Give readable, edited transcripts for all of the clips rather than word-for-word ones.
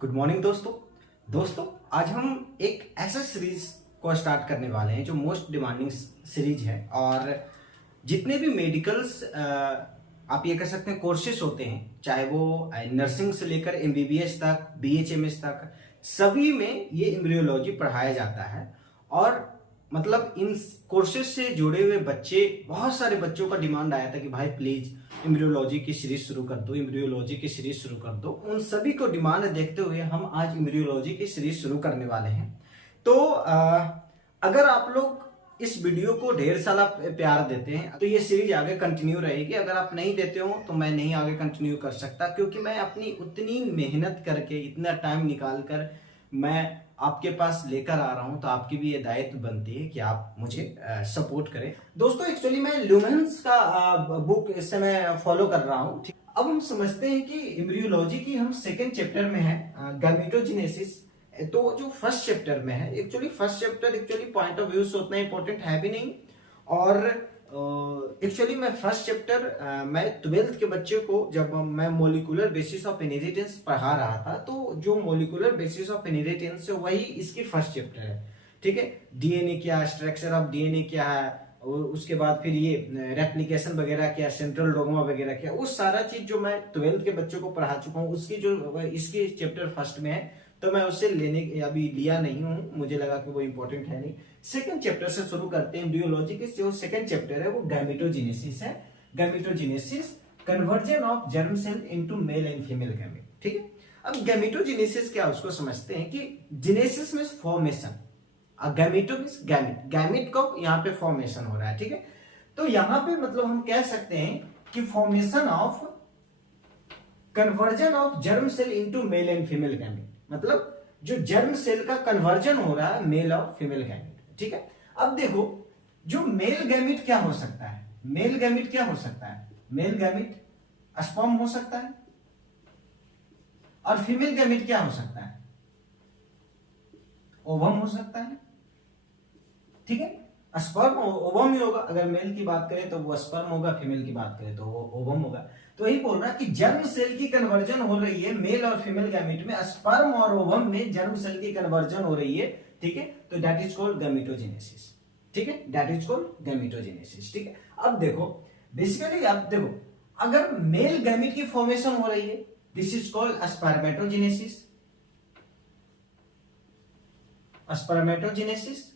Good morning दोस्तों आज हम एक ऐसा सीरीज को स्टार्ट करने वाले हैं जो मोस्ट डिमांडिंग सीरीज है। और जितने भी मेडिकल्स आप ये कह सकते हैं कोर्सेस होते हैं, चाहे वो नर्सिंग से लेकर एमबीबीएस तक, बीएचएमएस तक, सभी में ये एम्ब्रियोलॉजी पढ़ाया जाता है। और मतलब इन कोर्सेज से जुड़े हुए बच्चे, बहुत सारे बच्चों का डिमांड आया था कि भाई प्लीज एम्ब्रियोलॉजी की सीरीज शुरू कर दो, एम्ब्रियोलॉजी की सीरीज शुरू कर दो। उन सभी को डिमांड देखते हुए हम आज एम्ब्रियोलॉजी की सीरीज शुरू करने वाले हैं। तो अगर आप लोग इस वीडियो को ढेर सारा प्यार देते हैं तो ये सीरीज आगे कंटिन्यू रहेगी। अगर आप नहीं देते हो तो मैं नहीं आगे कंटिन्यू कर सकता, क्योंकि मैं अपनी उतनी मेहनत करके, इतना टाइम निकाल कर मैं आपके पास लेकर आ रहा हूं, तो आपकी भी ये दायित्व बनती है कि आप मुझे सपोर्ट करें। दोस्तों एक्चुअली मैं ल्यूमेंस का बुक इस समय फॉलो कर रहा हूं। अब हम समझते हैं कि एम्ब्रियोलॉजी की हम सेकेंड चैप्टर में है, गैमेटोजेनेसिस। तो जो फर्स्ट चैप्टर में है, actually first chapter actually point of view से उतना इंपॉर्टेंट है भी नहीं। और एक्चुअली मैं फर्स्ट चैप्टर मैं 12th के बच्चे को जब मैं मोलिकुलर बेसिस ऑफ इनहेरिटेंस पढ़ा रहा था, तो जो मोलिकुलर बेसिस ऑफ इनहेरिटेंस है वही इसकी फर्स्ट चैप्टर है। ठीक है, डीएनए क्या, स्ट्रक्चर ऑफ डीएनए क्या है, और उसके बाद फिर ये रेप्लिकेशन वगैरह क्या, सेंट्रल डोग्मा वगैरह क्या, वो सारा चीज जो मैं 12th के बच्चों को पढ़ा चुका हूँ, उसकी जो इसकी चैप्टर फर्स्ट में है, तो मैं उससे अभी लिया नहीं हूं, मुझे लगा कि वो इंपॉर्टेंट है नहीं। सेकंड चैप्टर से शुरू करते हैं। एम्ब्रियोलॉजी के जो सेकंड चैप्टर है वो गैमेटोजेनेसिस है। Gametogenesis, conversion of germ cell into male and female gamete. ठीक है, अब गैमेटोजेनेसिस क्या, उसको समझते हैं कि genesis means formation, gameto means gamete, gamete को यहाँ पे फॉर्मेशन हो रहा है। ठीक है, तो यहाँ पे मतलब हम कह सकते हैं कि formation of conversion of germ cell into male and female gamete, मतलब जो जर्म सेल का कन्वर्जन हो रहा है मेल और फीमेल गैमेट। ठीक है, अब देखो जो मेल गैमेट क्या हो सकता है, मेल गैमेट क्या हो सकता है, मेल गैमेट स्पर्म हो सकता है, और फीमेल गैमेट क्या हो सकता है, ओवम हो सकता है। ठीक है, स्पर्म ओवम ही होगा, अगर मेल की बात करें तो वो स्पर्म होगा, फीमेल की बात करें तो वो ओवम होगा। तो यही बोल रहा है कि जर्म सेल की कन्वर्जन हो रही है मेल और फीमेल गैमेट में, स्पर्म और ओवम में जर्म सेल की कन्वर्जन हो रही है। ठीक है, तो दैट इज कॉल्ड गैमेटोजेनेसिस। ठीक है, दैट इज कॉल्ड गैमेटोजेनेसिस। ठीक है, अब देखो बेसिकली, अब देखो अगर मेल गैमेट की फॉर्मेशन हो रही है, this is called spermatogenesis. Spermatogenesis.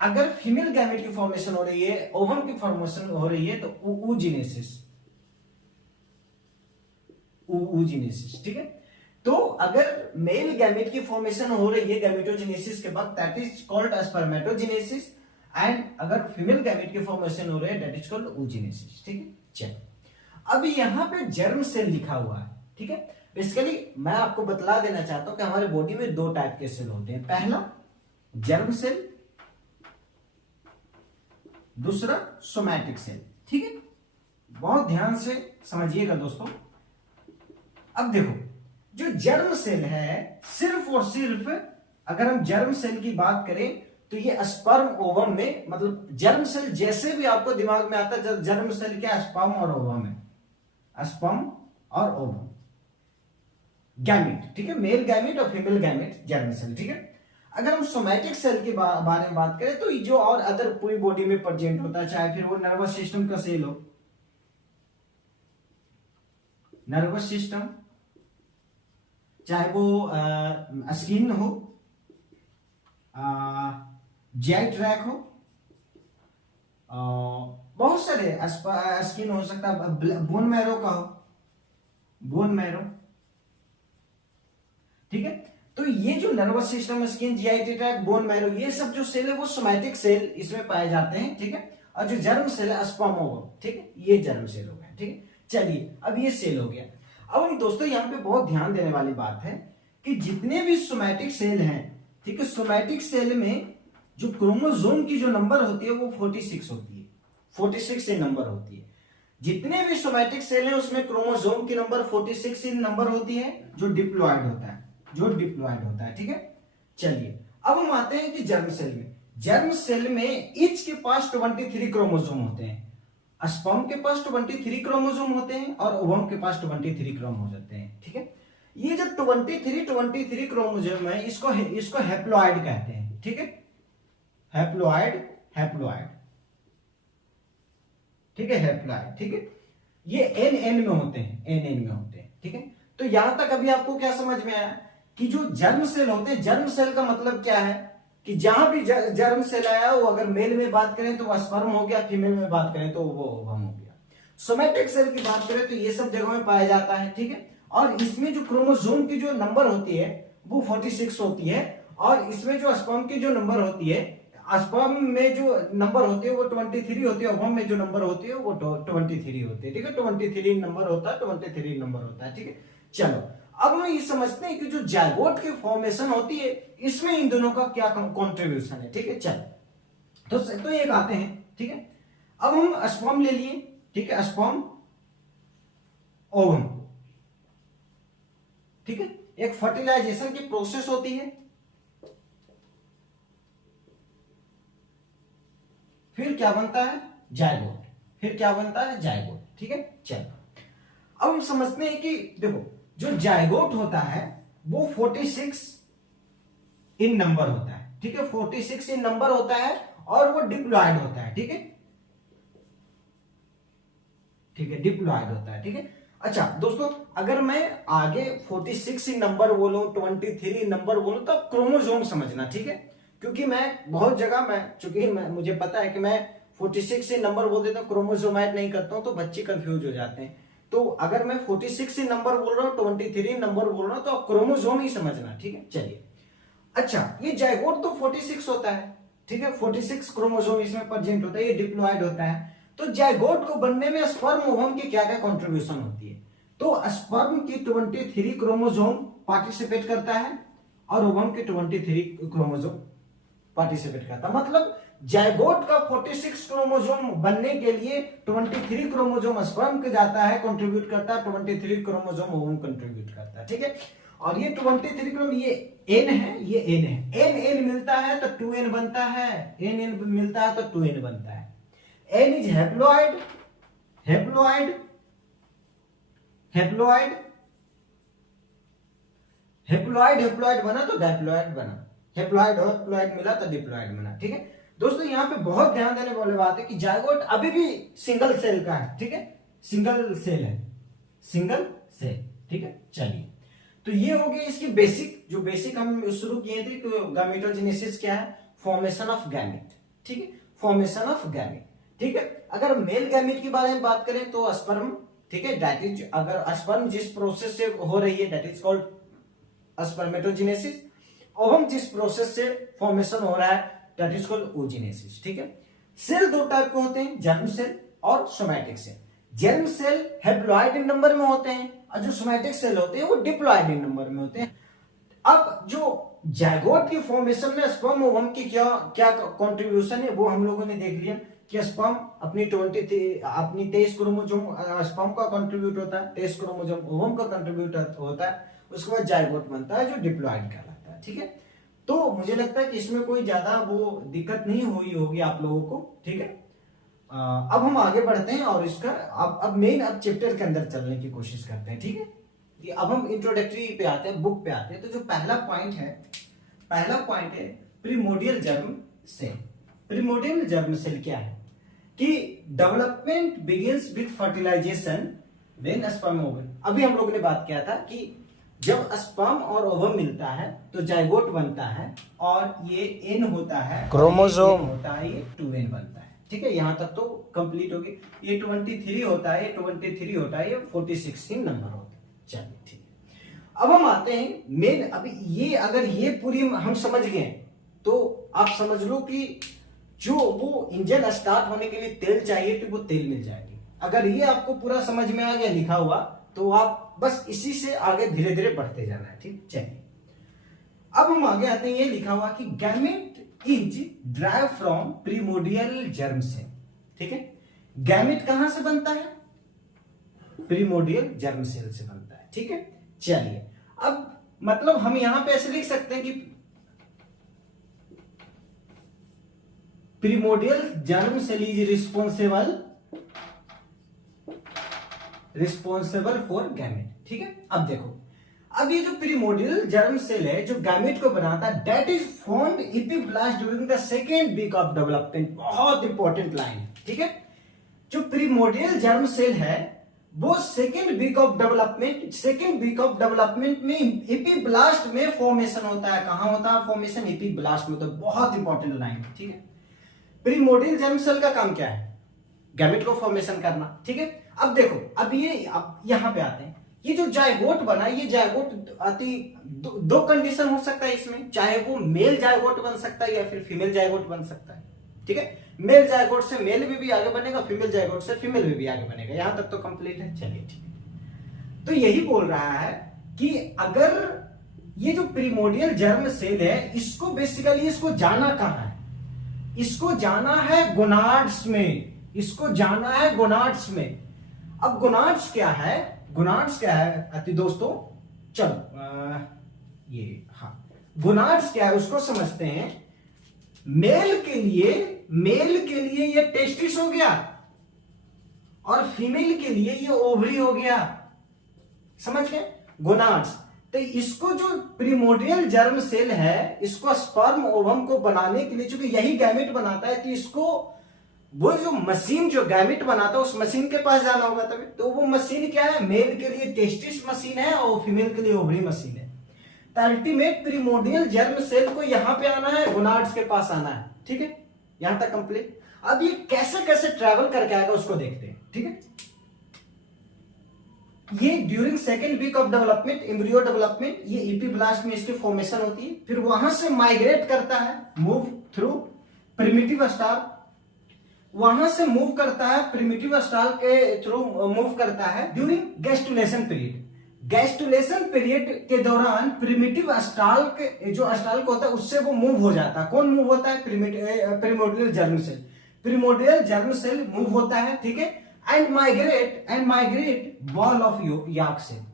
अगर फीमेल गैमेट की फॉर्मेशन हो रही है, ओवम की फॉर्मेशन हो रही है, तो ऊजेनेसिस, ऊजेनेसिस। ठीक है, तो अगर मेल गैमेट की फॉर्मेशन हो रही है गैमेटोजेनेसिस के बाद, that is called spermatogenesis. And अगर फीमेल गैमेट की फॉर्मेशन हो रही है, दैट इज कॉल्ड ऊजेनेसिस। ठीक है, चलो अब यहां पे जर्म सेल लिखा हुआ है। ठीक है, बेसिकली मैं आपको बतला देना चाहता हूं कि हमारे बॉडी में दो टाइप के सेल होते हैं। पहला जर्म सेल, दूसरा सोमैटिक सेल। ठीक है, बहुत ध्यान से समझिएगा दोस्तों। अब देखो जो जर्म सेल है, सिर्फ और सिर्फ अगर हम जर्म सेल की बात करें तो ये स्पर्म ओवम में, मतलब जर्म सेल जैसे भी आपको दिमाग में आता है, जर्म सेल क्या, स्पर्म और ओवम है, स्पर्म और ओवम गैमेट। ठीक है, मेल गैमेट और फीमेल गैमेट जर्म सेल। ठीक है, अगर हम सोमैटिक सेल के बारे में बात करें तो जो और अदर पूरी बॉडी में प्रेजेंट होता है, चाहे फिर वो नर्वस सिस्टम का सेल हो, नर्वस सिस्टम, चाहे वो स्किन हो, जीआई ट्रैक हो, बहुत सारे, स्किन हो सकता है, बोन मैरो का हो, बोन मैरो। ठीक है, तो ये जो nervous system, skin, GI tract, bone marrow, ये सब जो सेल है वो सोमैटिक सेल इसमें पाए जाते हैं। ठीक है, और जो जर्म सेल है स्पर्म ओवम, ठीक है, ये जर्म सेल हो गया। ठीक है, चलिए अब ये सेल हो गया। अब हम दोस्तों यहाँ पे बहुत ध्यान देने वाली बात है कि जितने भी सोमैटिक सेल हैं, ठीक है, सोमैटिक सेल में जो क्रोमोसोम की जो नंबर होती है वो 46 होती है, 46 से नंबर होती है। जितने भी सोमैटिक सेल हैं उसमें क्रोमोसोम की नंबर 46 ही नंबर होती है, जो डिप्लॉयड होता है, जो डिप्लॉयड होता है। ठीक है, चलिए अब हम आते हैं कि जर्म सेल में। जर्म सेल में ईच के पास 23 क्रोमोसोम होते हैं। स्पर्म के पास 23 क्रोमोसोम होते हैं और ओवम के पास 23 क्रोमोसोम होते हैं। ठीक है, ये 23 क्रोमोसोम है, इसको हैप्लॉइड कहते हैं, ठीक है, हैप्लॉइड, ठीक है, हैप्लॉइड, ठीक है। ये एन में होते हैं, ठीक है। तो यहां तक अभी आपको क्या समझ में आया कि जो जर्म सेल होते हैं, जर्म सेल का मतलब क्या है कि जहां भी जर्म सेल आया वो अगर मेल में बात करें तो वह स्पर्म हो गया, फीमेल में बात करें तो वो ओवम हो गया। सोमैटिक सेल की बात करें तो ये सब जगहों में पाया जाता है, ठीक है। और इसमें जो क्रोमोसोम की जो नंबर होती है वो 46 होती है, और इसमें जो स्पर्म की जो नंबर होती है, स्पर्म में जो नंबर होती है वो 23 होती है, ओवम में जो नंबर होती है वो 23 होती है, ठीक है। 23 नंबर होता है, 23 नंबर होता है, ठीक है। चलो अब हम ये समझते हैं कि जो जायगोट की फॉर्मेशन होती है इसमें इन दोनों का क्या कंट्रीब्यूशन है, ठीक है। चलो तो एक आते हैं, ठीक है। अब हम स्पर्म ले लिए, ठीक है, स्पर्म ओवम, ठीक है। एक फर्टिलाइजेशन की प्रोसेस होती है, फिर क्या बनता है, जायगोट, ठीक है। चलो अब हम समझते हैं कि देखो जो जायगोट होता है वो 46 इन नंबर होता है, ठीक है, 46 इन नंबर होता है, और वो डिप्लॉयड होता है, ठीक है, डिप्लॉयड होता है, ठीक है। अच्छा दोस्तों, अगर मैं आगे 46 इन नंबर बोलूं, 23 नंबर बोलूं, तो क्रोमोसोम समझना, ठीक है, क्योंकि मैं बहुत जगह मुझे पता है कि मैं 46 इन नंबर बोल देता हूं, क्रोमोसोम ऐड नहीं करता हूं, तो बच्चे कंफ्यूज हो जाते हैं। तो अगर मैं 46 नंबर बोल रहा हूं, 23 नंबर बोल रहा हूं, तो आप क्रोमोसोम ही समझना, ठीक है। चलिए, अच्छा ये जायगोट तो 46 होता है, ठीक है, 46 क्रोमोसोम इसमें प्रेजेंट होता है, ये डिप्लॉयड होता है। तो जायगोट को बनने में स्पर्म ओवम की क्या क्या कंट्रीब्यूशन होती है, तो स्पर्म की 23 क्रोमोसोम पार्टिसिपेट करता है, और ओवम के 23 क्रोमोसोम पार्टिसिपेट करता है। मतलब जायगोट का 46 क्रोमोसोम बनने के लिए 23 क्रोमोसोम स्पर्म के जाता है, कंट्रीब्यूट करता है, 23 क्रोमोसोम ओवम कंट्रीब्यूट करता है, ठीक है। और ये 23 क्रोमोसोम, ये एन है, ये एन है, एन मिलता है तो 2n बनता है, एन मिलता है तो 2n बनता है। एन इज हैप्लॉइड, हैप्लॉइड बना तो डायप्लॉइड बना, हैप्लॉइड मिला तो डिप्लॉइड बना, ठीक है। दोस्तों यहाँ पे बहुत ध्यान देने वाली बात है कि जायगोट अभी भी सिंगल सेल का है, ठीक है, सिंगल सेल, ठीक है। चलिए, तो ये हो गई इसकी बेसिक हम शुरू किए थे कि गामेटोजेनेसिस क्या है, फॉर्मेशन ऑफ गैमेट, ठीक है, फॉर्मेशन ऑफ गैमेट, ठीक है। अगर मेल गैमेट के बारे में बात करें तो स्पर्म, ठीक है, दैट इज, अगर स्पर्म जिस प्रोसेस से हो रही है that is called spermatogenesis, ovum जिस प्रोसेस से फॉर्मेशन हो रहा है दैट इज कॉल्ड oogenesis, ठीक है। सेल दो टाइप के होते हैं, जर्म सेल और somatic cell. Germ cell haploid in number में होते हैं, और जो सोमैटिक सेल होते हैं वो डिप्लॉइड इन नंबर में होते हैं। अब जो जायगोट की फॉर्मेशन में स्पर्म ओवम की क्या कंट्रीब्यूशन है वो हम लोगों ने देख लिया कि स्पर्म अपनी 23 क्रोमोसोम स्पर्म का कंट्रीब्यूट होता है, 23 क्रोमोसोम ओवम का कंट्रीब्यूट होता है, उसके बाद जायगोट बनता है जो डिप्लॉइड कहलाता है, ठीक है। तो मुझे लगता है कि इसमें कोई ज्यादा वो दिक्कत नहीं हुई होगी आप लोगों को, ठीक है। अब हम आगे बढ़ते हैं और इसका अब मेन चैप्टर के अंदर चलने की कोशिश करते हैं, ठीक है। कि अब हम इंट्रोडक्टरी पे आते हैं, बुक पे आते हैं। तो जो पहला पॉइंट है primordial germ cell. Primordial germ cell क्या है कि development begins with fertilisation when sperm ovum. अभी हम लोगों ने बात किया था कि जब स्पर्म और ओवम मिलता है तो जायगोट बनता है, और ये एन होता है, क्रोमोसोम होता है, ये 2n बनता है, ठीक है। यहां तक तो कंप्लीट हो गई। ये 23 होता है, 23 होता है, ये 46 नंबर होता है। चलिए ठीक है, अब हम आते हैं मेन। अभी ये अगर ये पूरी हम समझ गए तो आप समझ लो कि जो वो इंजन स्टार्ट होने के लिए तेल चाहिए तो वो तेल मिल जाएगी। अगर ये आपको पूरा समझ में आ गया लिखा हुआ तो आप बस इसी से आगे धीरे धीरे बढ़ते जाना है, ठीक। चलिए अब हम आगे आते हैं, ये लिखा हुआ कि gamete is drive from primordial germ cell, ठीक है। गैमेट कहां से बनता है, प्रीमोर्डियल जर्म सेल से बनता है, ठीक है। चलिए अब मतलब हम यहां पे ऐसे लिख सकते हैं कि primordial germ cell is responsible for gamete, ठीक है। अब देखो, अब ये जो प्रीमोर्डियल जर्म सेल है जो गैमेट को बनाता है, that is formed epiblast during the second week of development. बहुत इंपॉर्टेंट लाइन है, ठीक है। जो प्रीमोर्डियल जर्म सेल है वो सेकेंड वीक ऑफ डेवलपमेंट में एपिब्लास्ट में फॉर्मेशन होता है। कहां होता है फॉर्मेशन? एपिब्लास्ट में। तो बहुत इंपॉर्टेंट लाइन है, ठीक है। प्रीमोर्डियल जर्म सेल का काम क्या है? गैमेट को फॉर्मेशन करना, ठीक है। अब देखो, अब यहां पे आते हैं। ये जो जायगोट बना, ये जायगोट दो कंडीशन हो सकता है इसमें, चाहे वो मेल जायगोट बन सकता है या फिर फीमेल जायगोट बन सकता है, ठीक है। मेल जायगोट से मेल भी आगे बनेगा, फीमेल जायगोट से फीमेल भी आगे बनेगा। यहां तक तो कंप्लीट है, चलिए ठीक है। तो यही बोल रहा है कि अगर ये जो प्रीमोर्डियल जर्म सेल है इसको बेसिकली इसको जाना कहां है? इसको जाना है गोनाड्स में, इसको जाना है गोनाड्स में। अब गोनाड्स क्या है? गोनाड्स क्या है अति दोस्तों? चलो ये हाँ, गोनाड्स क्या है उसको समझते हैं। मेल के लिए ये टेस्टिस हो गया और फीमेल के लिए ये ओवरी हो गया, समझ गए? गोनाड्स। तो इसको जो प्रीमोर्डियल जर्म सेल है इसको स्पर्म ओवम को बनाने के लिए, चूंकि यही गैमेट बनाता है, तो इसको वो जो मशीन जो गैमेट बनाता है उस मशीन के पास जाना होगा तभी। तो वो मशीन क्या है? मेल के लिए टेस्टिस मशीन है और फीमेल के लिए ओवरी मशीन है। तो अल्टीमेट प्रीमोर्डियल जर्म सेल को यहां पे आना है, गोनाड्स के पास आना है, ठीक है। यहां तक कंप्लीट। अब ये कैसे कैसे ट्रेवल करके आएगा उसको देखते हैं, ठीक है। ये during second week of development, embryo development, ये एपिब्लास्ट में इसकी फॉर्मेशन होती है। फिर वहां से माइग्रेट करता है, मूव थ्रू प्रिमिटिव स्टार, वहां से मूव करता है प्रिमिटिव स्टार के थ्रू मूव करता है during gastrulation period. Gastrulation period के दौरान प्रिमिटिव स्टाल्क, जो स्टाल्क होता है उससे वो मूव हो जाता है। कौन मूव होता है? Primordial germ cell. Primordial germ cell move होता है, ठीक है। And migrate wall of yolk sac,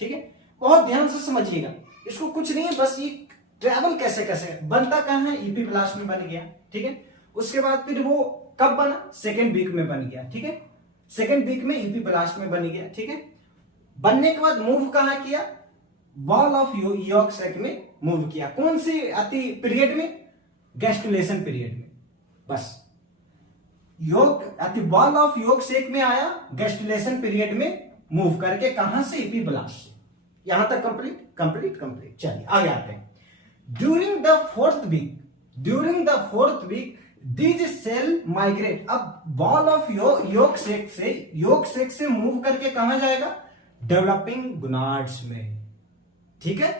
ठीक है। बहुत ध्यान से समझिएगा, इसको कुछ नहीं है, बस ये ट्रेवल कैसे कैसे बनता कहां है? एपिब्लास्ट में बन गया, ठीक है। उसके बाद फिर वो कब बना? सेकेंड वीक में बन गया, ठीक है। सेकेंड वीक में एपिब्लास्ट में बन गया, ठीक है। बनने के बाद मूव कहां किया? बॉल ऑफ यॉक सेक में मूव किया। कौन सी अति पीरियड में? गैस्टुलेशन पीरियड में। बस बॉल ऑफ यॉक सेक में आया, गैस्टुलेशन पीरियड में मूव करके कहां से? एपिब्लास्ट से। यहां तक कंप्लीट। चलिए आगे आते हैं। During the fourth week these cell migrate. अब बॉल ऑफ यॉक सेक से मूव करके कहां जाएगा? डेवलपिंग गोनाड्स में, ठीक है।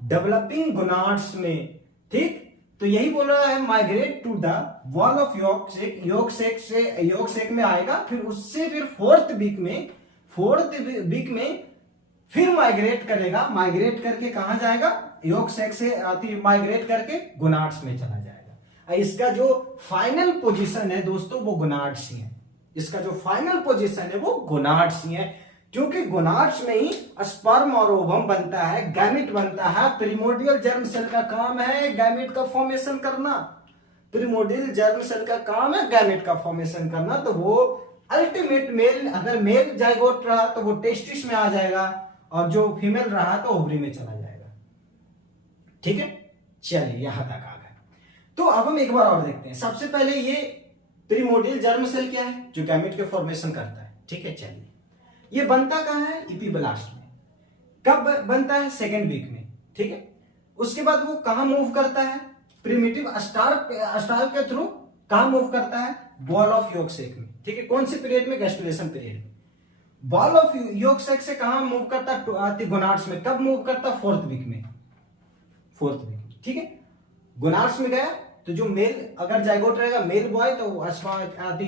डेवलपिंग गोनाड्स में, ठीक। तो यही बोल रहा है, migrate to the wall of yolk sac में आएगा। फिर उससे फिर फोर्थ वीक में फिर माइग्रेट करेगा। माइग्रेट करके कहां जाएगा? यॉक सेक से माइग्रेट करके गोनाड्स में चला जाएगा। इसका जो फाइनल पोजीशन है दोस्तों वो गोनाड्स ही है। इसका जो फाइनल पोजीशन है वो गोनाड्स ही है, क्योंकि गोनाड्स में ही स्पर्म और ओवम बनता है, गैमेट बनता है। प्रीमोर्डियल जर्म सेल का काम है गैमेट का फॉर्मेशन करना। प्रीमोर्डियल जर्म सेल का काम है गैमेट का फॉर्मेशन करना। तो वो अल्टीमेट मेल, अगर मेल जाइगोट रहा तो वो टेस्टिस में आ जाएगा और जो फीमेल रहा तो ओवरी में चला जाएगा, ठीक है। चलिए यहां तक आ गए। तो अब हम एक बार और देखते हैं। सबसे पहले ये प्रीमोर्डियल जर्म सेल क्या है? जो गैमेट के फॉर्मेशन करता है, ठीक है। चलिए ये बनता कहां है? एपिब्लास्ट में। कब बनता है? सेकेंड वीक में, ठीक है। उसके बाद वो कहां मूव करता है? प्रिमिटिव स्टार के थ्रू कहां मूव करता है? बॉल ऑफ यॉक सेक में, ठीक है। कौन से पीरियड में? गैस्टुलेशन पीरियड में। बॉल ऑफ यॉक सेक से कहां मूव करता है? गोनाड्स में। कब मूव करता? फोर्थ वीक में, ठीक है। गोनाड्स में गया तो जो मेल अगर जाइगोट रहेगा मेल बॉय तो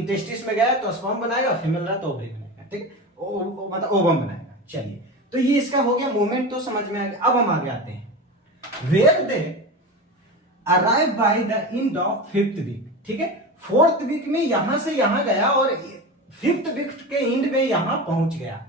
टेस्टिस में गया तो स्पर्म बनाएगा, फीमेल रहा तो ओवरी बनाएगा, ठीक है। मतलब ओवम बनाएगा। चलिए तो ये इसका हो गया मूवमेंट, तो समझ में आ गया। अब हम आगे आते हैं। Where they arrive by the end of fifth week, ठीक है। फोर्थ वीक में यहां से यहां गया और फिफ्थ वीक के एंड में यहां पहुंच गया।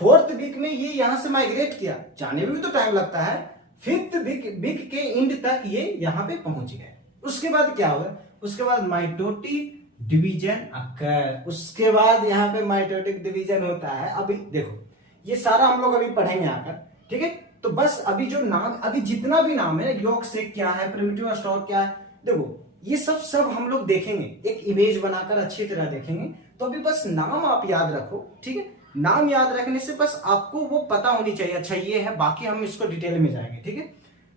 फोर्थ वीक में ये यहां से माइग्रेट किया, जाने में भी तो टाइम लगता है। फिफ्थ वीक के एंड तक ये यहां पे पहुंच गए। उसके बाद क्या हुआ? उसके बाद माइटोटिक डिवीजन अकर। उसके बाद यहां पे माइटोटिक डिवीजन होता है। अभी देखो ये सारा हम लोग अभी पढ़ेंगे आकर ठीक है। तो बस अभी जो नाम, अभी जितना भी नाम है, यॉर्कशेयर क्या है, प्रिमिटिव स्टॉक क्या है, देखो ये सब हम लोग देखेंगे, एक इमेज बनाकर अच्छी तरह देखेंगे। तो अभी बस नाम आप याद रखो, ठीक है। नाम याद रखने से बस आपको वो पता होनी चाहिए, अच्छा ये है, बाकी हम इसको डिटेल में जाएंगे, ठीक है।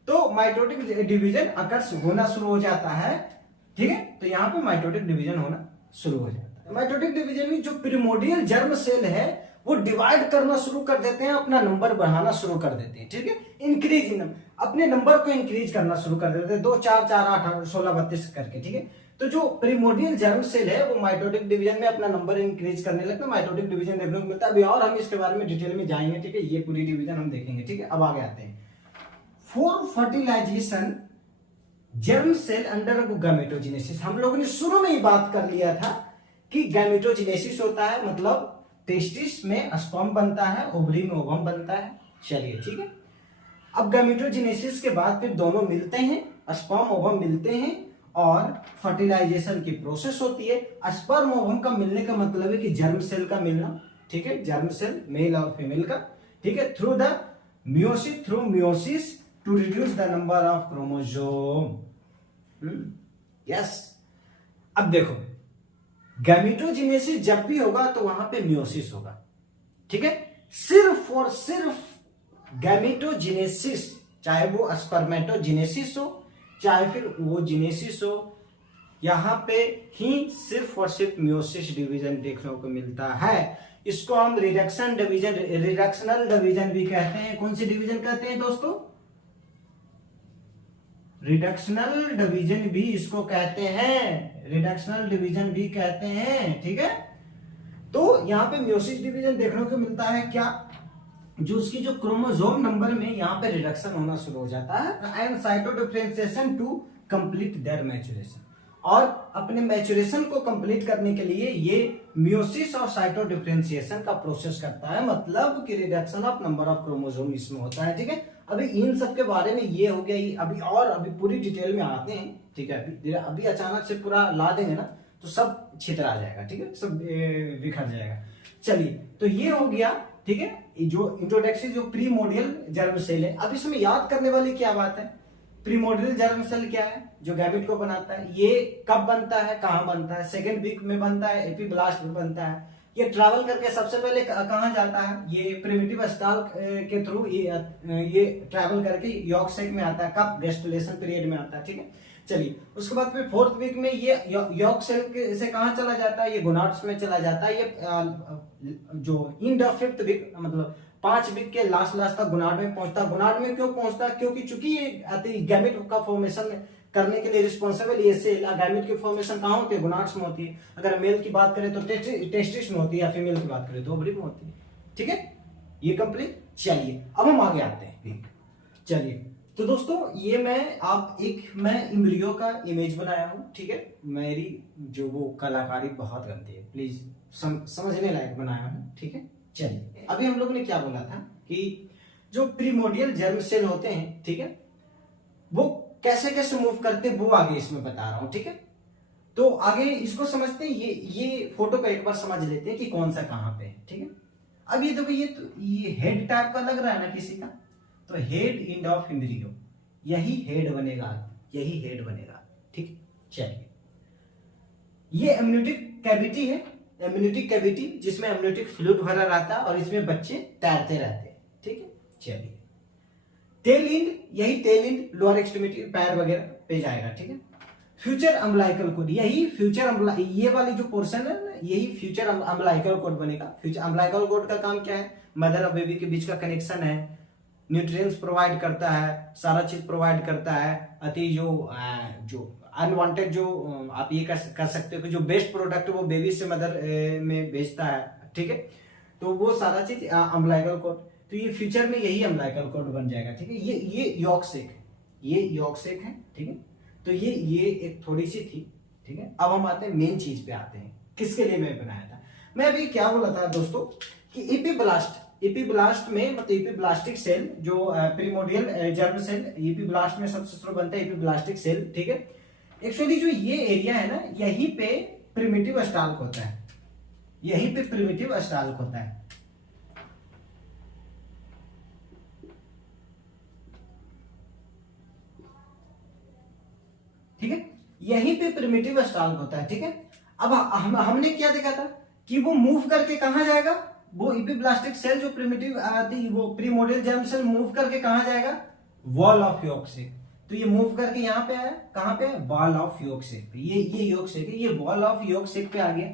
तो माइटोटिक डिवीजन अगर होना शुरू हो जाता है, ठीक है, तो यहाँ पे माइटोटिक डिवीजन होना शुरू हो जाता है। माइटोटिक डिवीजन में जो प्रिमोडियल जर्म सेल है वो डिवाइड करना शुरू कर देते हैं, अपना नंबर बढ़ाना शुरू कर देते हैं, ठीक है। इंक्रीज इन, अपने नंबर को इंक्रीज करना शुरू कर देते हैं, 2 4 4 8 16 32 करके, ठीक है। तो जो प्रिमोडियल जर्म सेल है वो माइटोटिक डिवीजन में अपना नंबर इंक्रीज करने लगता है, माइटोटिक डिवीजन देखने को मिलता है। अभी और हम इसके बारे में डिटेल में जाएंगे, ठीक है, ये पूरी डिवीजन हम देखेंगे, ठीक है। अब आगे आते हैं, for fertilisation germ cell under gametogenesis. हम लोगों ने शुरू में ही बात कर लिया था कि गैमेटोजेनेसिस होता है, मतलब टेस्टिस में स्पर्म बनता है, ओवरी में ओवम बनता है। चलिए ठीक है। अब गैमेटोजेनेसिस के बाद फिर दोनों मिलते हैं, स्पर्म ओवम मिलते हैं और फर्टिलाइजेशन की प्रोसेस होती है। स्पर्म ओवम का मिलने का मतलब है कि जर्म सेल का मिलना, ठीक है, जर्म सेल मेल और फीमेल का, ठीक है, through meiosis to reduce the number of chromosome. Yes. अब देखो गैमेटोजेनेसिस जब भी होगा तो वहां पे मियोसिस होगा, ठीक है। सिर्फ और सिर्फ गैमेटोजेनेसिस, चाहे वो स्पर्मेटोजेनेसिस हो चाहे फिर ओजेनेसिस हो, यहां पे ही सिर्फ और सिर्फ मियोसिस डिवीजन देखने को मिलता है। इसको हम रिडक्शनल डिवीजन भी कहते हैं। कौन सी डिवीजन कहते हैं दोस्तों? रिडक्शनल डिवीजन भी इसको कहते हैं, रिडक्शनल डिवीजन भी कहते हैं, ठीक है। तो यहाँ पे मियोसिस डिवीजन देखने को मिलता है क्या, जो उसकी जो क्रोमोसोम नंबर में यहाँ पे रिडक्शन होना शुरू हो जाता है and cytodifferentiation to complete their maturation. और अपने मैच्योरेशन को कंप्लीट करने के लिए ये मियोसिस और साइटोडिफरेंशिएशन का प्रोसेस करता है, मतलब कि reduction of number of chromosome इसमें होता है, ठीक है। अभी इन सब के बारे में ये हो गया, अभी पूरी डिटेल में आते हैं, ठीक है। अभी अचानक से पूरा ला देंगे ना तो सब छितरा जाएगा, ठीक है, सब बिखर जाएगा। चलिए, तो ये हो गया, ठीक है, जो इंट्रोडक्शन जो प्रीमोडियल जर्म सेल है। अब इसमें याद करने वाली क्या बात है, प्रीमोडियल जर्म सेल क्या है, जो गैमेट को बनाता है, ये कब बनता है, कहां बनता है, सेकेंड वीक में बनता है, एपीब्लास्ट में बनता है। ये ट्रैवल करके सबसे पहले कहां जाता है, ये प्रिमिटिव स्टाल के थ्रू ये ट्रैवल करके यॉर्कशेयर में आता है। कब? गेस्टुलेशन पीरियड में आता है, ठीक है। चलिए, उसके बाद फिर 4th वीक में ये यॉर्कशेयर से कहां चला जाता है, ये गोनाड्स में चला जाता है। ये जो इंड ऑफ 5th वीक, मतलब 5 वीक के लास्ट तक गोनाड में पहुंचता है। गोनाड में क्यों पहुंचता है? क्योंकि चूंकि ये गैमेट का फॉर्मेशन करने के लिए रिस्पॉन्सिबल ये सेल, गैमेट की फॉर्मेशन कहां होती है? गोनाड्स में होती है। अगर मेल की बात करें तो टेस्टिस में होती है, या फीमेल की बात करें तो ओवरी में होती है, ठीक है। ये कंप्लीट। चलिए, अब हम आगे आते हैं। चलिए, तो दोस्तों ये मैं एम्ब्रियो का इमेज बनाया हूं, ठीक है। मेरी जो वो कलाकारी बहुत गंदी है, प्लीज समझने लायक बनाया हूं, ठीक है। चलिए, अभी हम लोगों ने क्या बोला था कि जो प्रीमोडियल जर्म सेल होते हैं, ठीक है, वो कैसे कैसे मूव करते हैं वो आगे इसमें बता रहा हूं, ठीक है। तो आगे इसको समझते हैं, ये फोटो को एक बार समझ लेते हैं कि कौन सा कहां पे है, ठीक है। अब ये देखो, ये हेड टाइप का लग रहा है ना किसी का, तो हेड इंड ऑफ एम्ब्रियो, यही हेड बनेगा, यही हेड बनेगा, ठीक। चलिए, ये एमनियोटिक कैविटी है, एमनियोटिक कैविटी जिसमें एमनियोटिक फ्लूइड भरा रहता है और इसमें बच्चे तैरते रहते हैं, ठीक है। चलिए, टेल इंड, यही टेल इंड लोअर एक्सट्रीमिटी पैर वगैरह पे जाएगा, ठीक है। फ्यूचर अम्बलाइकल कोड, यही फ्यूचर ये वाली जो पोर्शन है ना, यही फ्यूचर अम्बलाइकल कोड बनेगा। फ्यूचर अम्बलाइकल कोड का काम क्या है? मदर और बेबी के बीच का कनेक्शन है, न्यूट्रिएंट्स प्रोवाइड करता है, सारा चीज प्रोवाइड करता है। अति जो अनवांटेड जो आप ये कर सकते हो कि जो बेस्ट प्रोडक्ट वो बेबी से मदर में भेजता है, ठीक है। तो वो सारा चीज अम्बलाइकल कोड, तो ये फ्यूचर में यही अम्बलाइकल कोड बन जाएगा, ठीक है। ये यॉर्कशेयर है, ये यॉर्कशेयर है, ठीक है। तो ये एक थोड़ी सी थी, ठीक है। अब हम आते हैं मेन चीज पे, आते हैं किसके लिए मैं बनाया था। मैं अभी क्या बोला था दोस्तों कि एपीब्लास्ट में, मतलब एपीब्लास्टिक सेल जो प्रीमोडियल जर्म सेल, एपीब्लास्ट में सबसे शुरू बनता है एपीब्लास्टिक सेल, ठीक है। एक्चुअली जो ये एरिया है ना, यहीं पे प्रिमिटिव स्टाल्क होता है, यहीं पे प्रिमिटिव स्टाल्क होता है। ठीक है, यहीं पे प्रिमिटिव स्टाल्क होता है। ठीक है, अब हमने क्या देखा था कि वो मूव करके कहां जाएगा, वो इपिब्लास्टिक सेल जो प्रिमिटिव आती वो प्रीमोर्डियल जर्म सेल मूव करके कहां जाएगा, वॉल ऑफ यॉर्क सेक। तो ये मूव करके यहाँ पे आया, कहां पे, वॉल ऑफ यॉर्क सेक पे। ये यॉर्क सेक है, ये वॉल ऑफ यॉर्क सेक पे आ गया।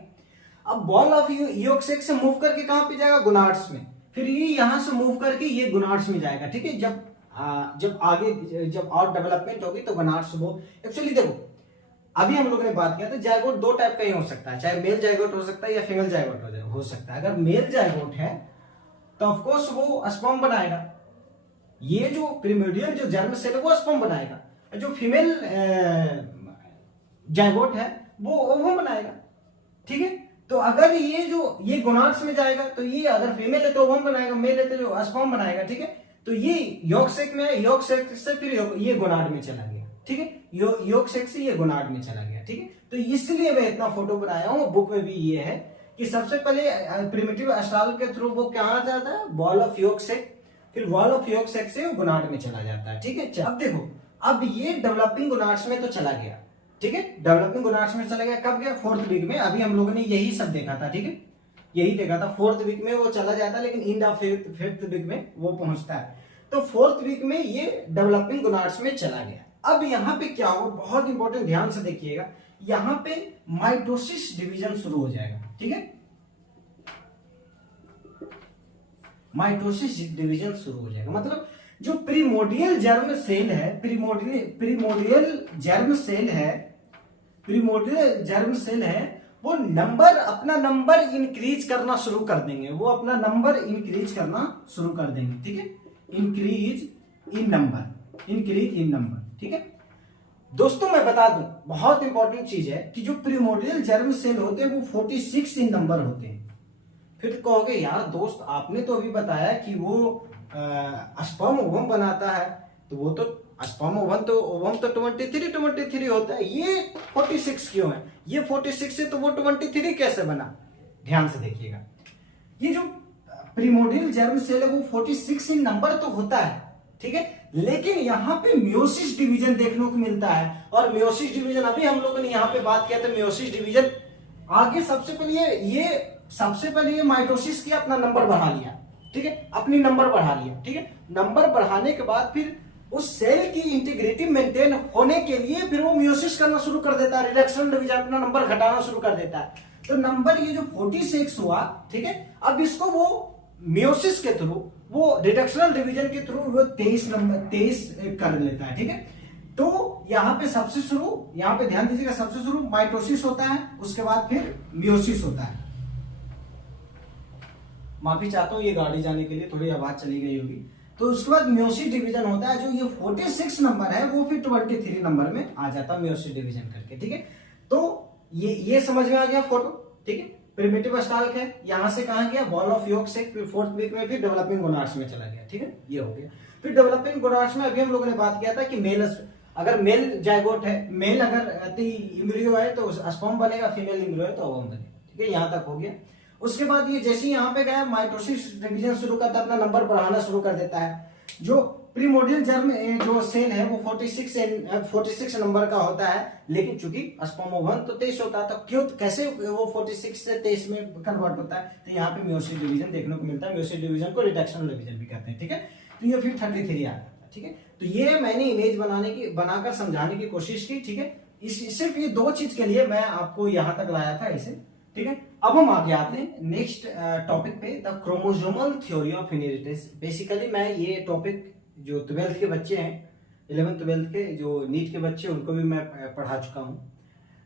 अब बॉल ऑफ यॉर्क सेक से मूव करके कहां पे जाएगा, गोनाड्स में। फिर ये यहां से मूव करके ये गोनाड्स में जाएगा। ठीक है, जब आगे जब और डेवलपमेंट होगी तो गोनाड्स वो एक्चुअली देखो, अभी हम लोगों ने बात किया था जायगोट दो टाइप का ही हो सकता है, चाहे मेल जायगोट हो सकता है या फीमेल जायगोट हो सकता है। अगर मेल जायगोट है तो ऑफकोर्स वो स्पर्म बनाएगा, ये जो प्रीमोर्डियल जो जर्म सेल है वो स्पर्म बनाएगा। जो फीमेल जायगोट है वो ओवम बनाएगा। ठीक है, तो अगर ये गोनाड्स में जाएगा तो ये अगर फीमेल है तो ओवम बनाएगा, मेल है तो जो स्पर्म बनाएगा। ठीक है, तो ये यॉर्क सेक में है, यॉर्क सेक से फिर ये गोनाड में चला गया। ठीक है, यॉर्क सेक से ये गोनाड में चला गया। ठीक है, तो इसलिए मैं इतना फोटो बनाया हूं, बुक में भी ये है कि सबसे पहले प्रिमिटिव स्टाल्क के थ्रू वो कहां जाता है, बॉल ऑफ यॉर्क सेक, फिर वॉल ऑफ यॉर्क सेक से गोनाड में चला जाता है। ठीक है, अब देखो, अब ये डेवलपिंग गोनाड्स में तो चला गया। ठीक है, डेवलपिंग गोनाड्स में चला गया, कब गया, 4th वीक में। अभी हम लोगों ने यही सब देखा था। ठीक है, यही देखा था, 4th वीक में वो चला जाता है, लेकिन इन द 5th वीक में वो पहुंचता है। तो 4th वीक में ये डेवलपिंग गोनाड्स में चला गया। अब यहाँ पे क्या होगा, बहुत इंपॉर्टेंट, ध्यान से देखिएगा, यहाँ पे माइटोसिस डिवीजन शुरू हो जाएगा। ठीक है, माइटोसिस डिवीजन शुरू हो जाएगा, मतलब जो प्रीमोर्डियल जर्म सेल है, प्रीमोर्डियल जर्म सेल है, वो अपना नंबर इंक्रीज करना शुरू कर देंगे, वो अपना नंबर इंक्रीज करना शुरू कर देंगे। ठीक है, इंक्रीज इन नंबर। ठीक है दोस्तों, मैं बता दूं, बहुत इंपॉर्टेंट चीज है कि जो प्रीमोर्डियल जर्म सेल होते हैं वो 46 इन नंबर होते हैं। फिर तो कहोगे यार दोस्त, आपने तो अभी बताया कि वो स्पर्म ओवम बनाता है, तो वो तो स्पर्म ओवम तो 23 होता है, ये 46 क्यों है, ये 46 है तो वो 23 कैसे बना। ध्यान से देखिएगा, ये जो प्रीमोर्डियल जर्म सेल है वो 46 इन नंबर तो होता है। ठीक है, लेकिन यहाँ पे मियोसिस डिवीजन देखने को मिलता है, और मियोसिस डिवीजन अभी हम लोगों ने यहाँ पे बात किया था, मियोसिस डिवीजन आगे सबसे पहले ये माइटोसिस किया, अपना नंबर बढ़ा लिया। ठीक है, अपनी नंबर बढ़ा लिया। ठीक है, नंबर बढ़ाने के बाद फिर उस सेल की इंटीग्रिटी मेंटेन होने के लिए फिर वो मियोसिस करना शुरू कर देता है, रिडक्शन डिवीजन, अपना नंबर घटाना शुरू कर देता है। तो नंबर ये जो 46 हुआ, ठीक है, अब इसको वो मियोसिस के थ्रू, वो रिडक्शनल डिवीजन के थ्रू वो 23 कर लेता है। ठीक है, तो यहाँ पे सबसे शुरू, यहाँ पे ध्यान दीजिएगा, सबसे शुरू माइटोसिस होता है, उसके बाद फिर मियोसिस होता है। माफी चाहता हूँ, ये गाड़ी जाने के लिए थोड़ी आवाज चली गई होगी। तो उसके बाद मियोसिस डिवीजन होता है, जो ये 46 नंबर है वो फिर 23 नंबर में आ जाता है मियोसिस डिवीजन करके। ठीक है, तो ये समझ में आ गया फोटो। ठीक है, प्रिमिटिव स्टाल्क है, यहां से कहां गया, बॉल ऑफ यॉर्क सेक, फिर 4th वीक में फिर डेवलपिंग गोनाड्स में चला गया। ठीक है, ये हो गया। फिर डेवलपिंग गोनाड्स में अभी हम लोगों ने बात किया था कि अगर मेल जायगोट है, मेल अगर इम्ब्रियो है तो स्पर्म बनेगा, फीमेल इम्ब्रियो है तो ओवम बनेगा। ठीक है, यहां तक हो गया। उसके बाद ये जैसे यहाँ पे गया, माइटोसिस डिवीजन शुरू करता है, अपना नंबर बढ़ाना शुरू कर देता है। जो प्रीमोर्डियल जर्म जो सेल है वो 46 नंबर का होता है, लेकिन चूंकि स्पर्म ओवम तो 23 होता है, तो क्यों कैसे वो 46 से 23 में कन्वर्ट होता है, तो यहाँ पे मियोसिस डिवीजन देखने को मिलता है। मियोसिस डिवीजन को रिडक्शनल डिवीजन भी कहते हैं। ठीक है, तो ये फिर 33 आ जाता है। ठीक है, तो ये मैंने इमेज बनाकर समझाने की कोशिश की। ठीक है, सिर्फ ये दो चीज के लिए मैं आपको यहां तक लाया था इसे। ठीक है, अब हम आगे आते हैं नेक्स्ट टॉपिक पे, the chromosomal theory of inheritance. Basically मैं ये टॉपिक जो 12th के बच्चे हैं, 11th 12th के जो नीट के बच्चे, उनको भी मैं पढ़ा चुका हूँ।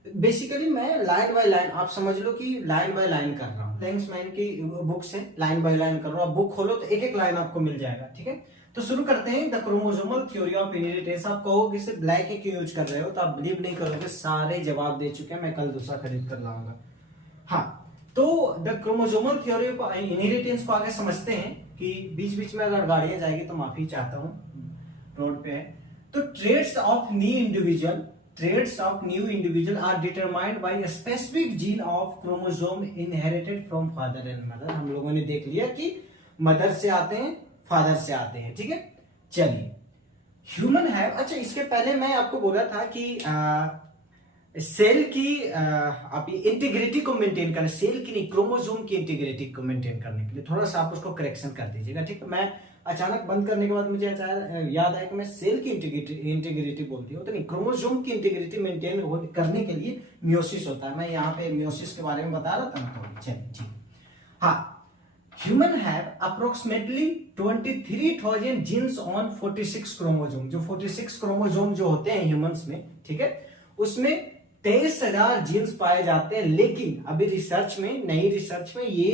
बेसिकली मैं लाइन बाय लाइन, आप समझ लो कि लाइन बाय लाइन कर रहा हूँ। थैंक्स मैन की बुक से लाइन बाय लाइन कर रहा हूँ। आप बुक खोलो तो एक एक लाइन आपको मिल जाएगा। ठीक है, तो शुरू करते हैं the chromosomal theory of inheritance. आप कहोगे सिर्फ ब्लैक ही क्यों यूज कर रहे हो, तो आप बिलीव नहीं करोगे, सारे जवाब दे चुके हैं, मैं कल दूसरा खरीद कर लाऊंगा। हाँ, तो the chromosomal theory of inheritance को आगे समझते हैं कि बीच बीच में अगर गाड़ियां जाएगी तो माफी चाहता हूँ, रोड पे है। तो traits of new individual are determined by a specific gene of chromosome inherited from father and mother. हम लोगों ने देख लिया कि मदर से आते हैं, फादर से आते हैं। ठीक है, चलिए, ह्यूमन है। अच्छा, इसके पहले मैं आपको बोला था कि सेल की आप इंटीग्रिटी को मेंटेन करने, सेल की नहीं क्रोमोसोम की इंटीग्रिटी को मेंटेन करने के लिए थोड़ा सा आप उसको करेक्शन कर दीजिएगा, ठीक है। मैं अचानक बंद करने के बाद मुझे याद आया कि मैं सेल की इंटीग्रिटी बोलती हूँ, तो नहीं, क्रोमोसोम की इंटीग्रिटी मेंटेन करने के लिए मियोसिस होता है। मैं यहाँ पे मियोसिस के बारे में बता रहा था ना, तो चलिए ठीक। हाँ, human have approximately 23,000 genes on 46 chromosome. जो 46 क्रोमोसोम जो होते हैं ह्यूमंस में, ठीक है, उसमें 23,000 जीन्स पाए जाते हैं। लेकिन अभी रिसर्च में, नई रिसर्च में ये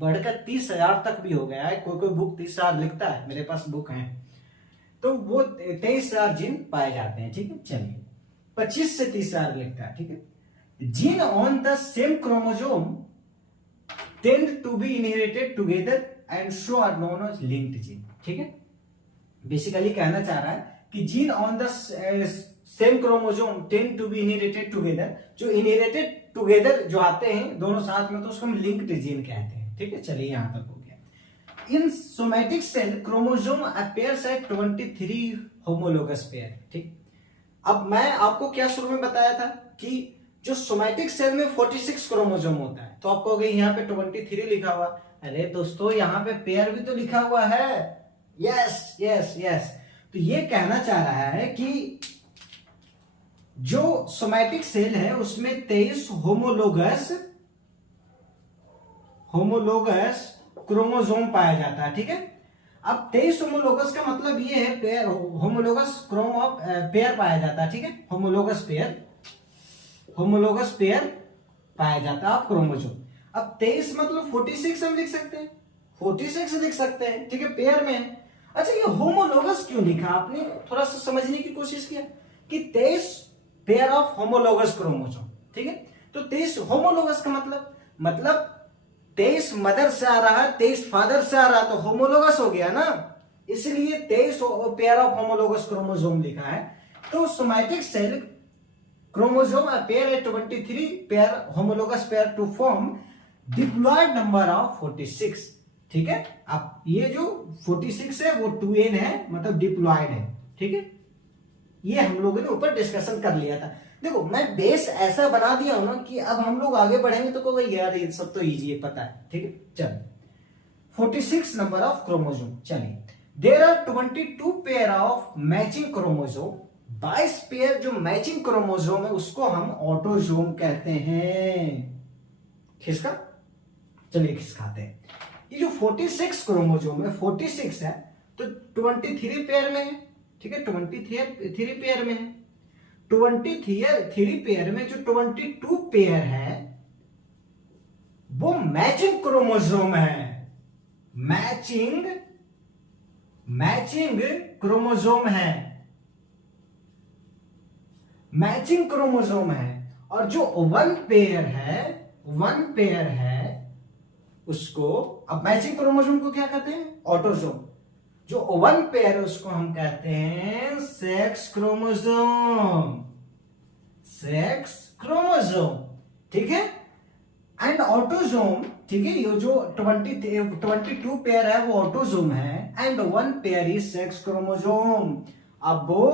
बढ़कर 30,000 तक भी हो गया है। कोई कोई बुक 30,000 लिखता है, मेरे पास बुक है, तो वो 23,000 जीन पाए जाते हैं, ठीक है। चलिए 25 से 30,000 लिखता है, ठीक है। Gene on the same chromosome tend to be inherited together and so are known as linked gene, ठीक है। बेसिकली कहना चाह रहा है कि gene on the same chromosome tend to be inherited together, जो इनहेरिटेड टुगेदर जो आते हैं दोनों साथ में, तो उसको हम लिंक्ड जीन कहते हैं, ठीक है। चलिए यहां तक हो गया। In somatic cell chromosome appears at 23 homologous pair, ठीक। अब मैं आपको क्या शुरू में बताया था कि जो सोमैटिक सेल में 46 क्रोमोसोम होता है, तो आप कहोगे यहाँ पे 23 लिखा हुआ। अरे दोस्तों, यहाँ पे पेयर भी तो लिखा हुआ है। यस यस यस, तो ये कहना चाह रहा है कि जो सोमैटिक सेल है उसमें 23 होमोलोगस क्रोमोसोम पाया जाता है, ठीक है। अब 23 होमोलोगस का मतलब ये है पेयर, होमोलोगस पेयर पाया जाता है, ठीक है। होमोलोगस पेयर पाया जाता है आप क्रोमोसोम। अब 23 मतलब 46 हम लिख सकते हैं, 46 लिख सकते हैं, ठीक है, पेयर में है। अच्छा, ये होमोलोगस क्यों लिखा आपने? थोड़ा सा समझने की कोशिश किया कि 23 पेयर ऑफ होमोलोगस क्रोमोसोम, ठीक है। तो 23 होमोलोगस का मतलब 23 मदर से आ रहा है, 23 फादर से आ रहा है, तो होमोलोगस हो गया ना, इसलिए 23 पेयर ऑफ होमोलोगस क्रोमोसोम लिखा है। तो somatic cell chromosome appear at 23 pair homologous pair to form diploid number of 46, ठीक है। अब ये जो 46 है वो 2n है, मतलब डिप्लॉयड है, ठीक है। ये हम लोगों ने ऊपर डिस्कशन कर लिया था। देखो, मैं बेस ऐसा बना दिया हूं ना कि अब हम लोग आगे बढ़ेंगे तो कोई यार ये सब तो इजी है, पता है, ठीक है। चलो 46 नंबर ऑफ क्रोमोसोम। चलिए, there are 22 pair of matching chromosome. 22 pair जो मैचिंग क्रोमोसोम है उसको हम ऑटोसोम कहते हैं। खिसका, चलिए खिसकाते हैं। ये जो 46 क्रोमोसोम है, 46 है, तो 23 पेयर में है, ठीक है। 23 पेयर में है। 23 पेयर में जो 22 पेयर है वो मैचिंग क्रोमोसोम है। मैचिंग क्रोमोसोम है, मैचिंग क्रोमोसोम है। और जो वन पेयर है उसको, अब मैचिंग क्रोमोसोम को क्या कहते हैं? ऑटोसोम। जो वन पेयर है उसको हम कहते हैं सेक्स क्रोमोसोम, ठीक है। एंड ऑटोसोम, ठीक है, ये जो 22 पेयर है वो ऑटोसोम है, and one pair is sex chromosome. अब वो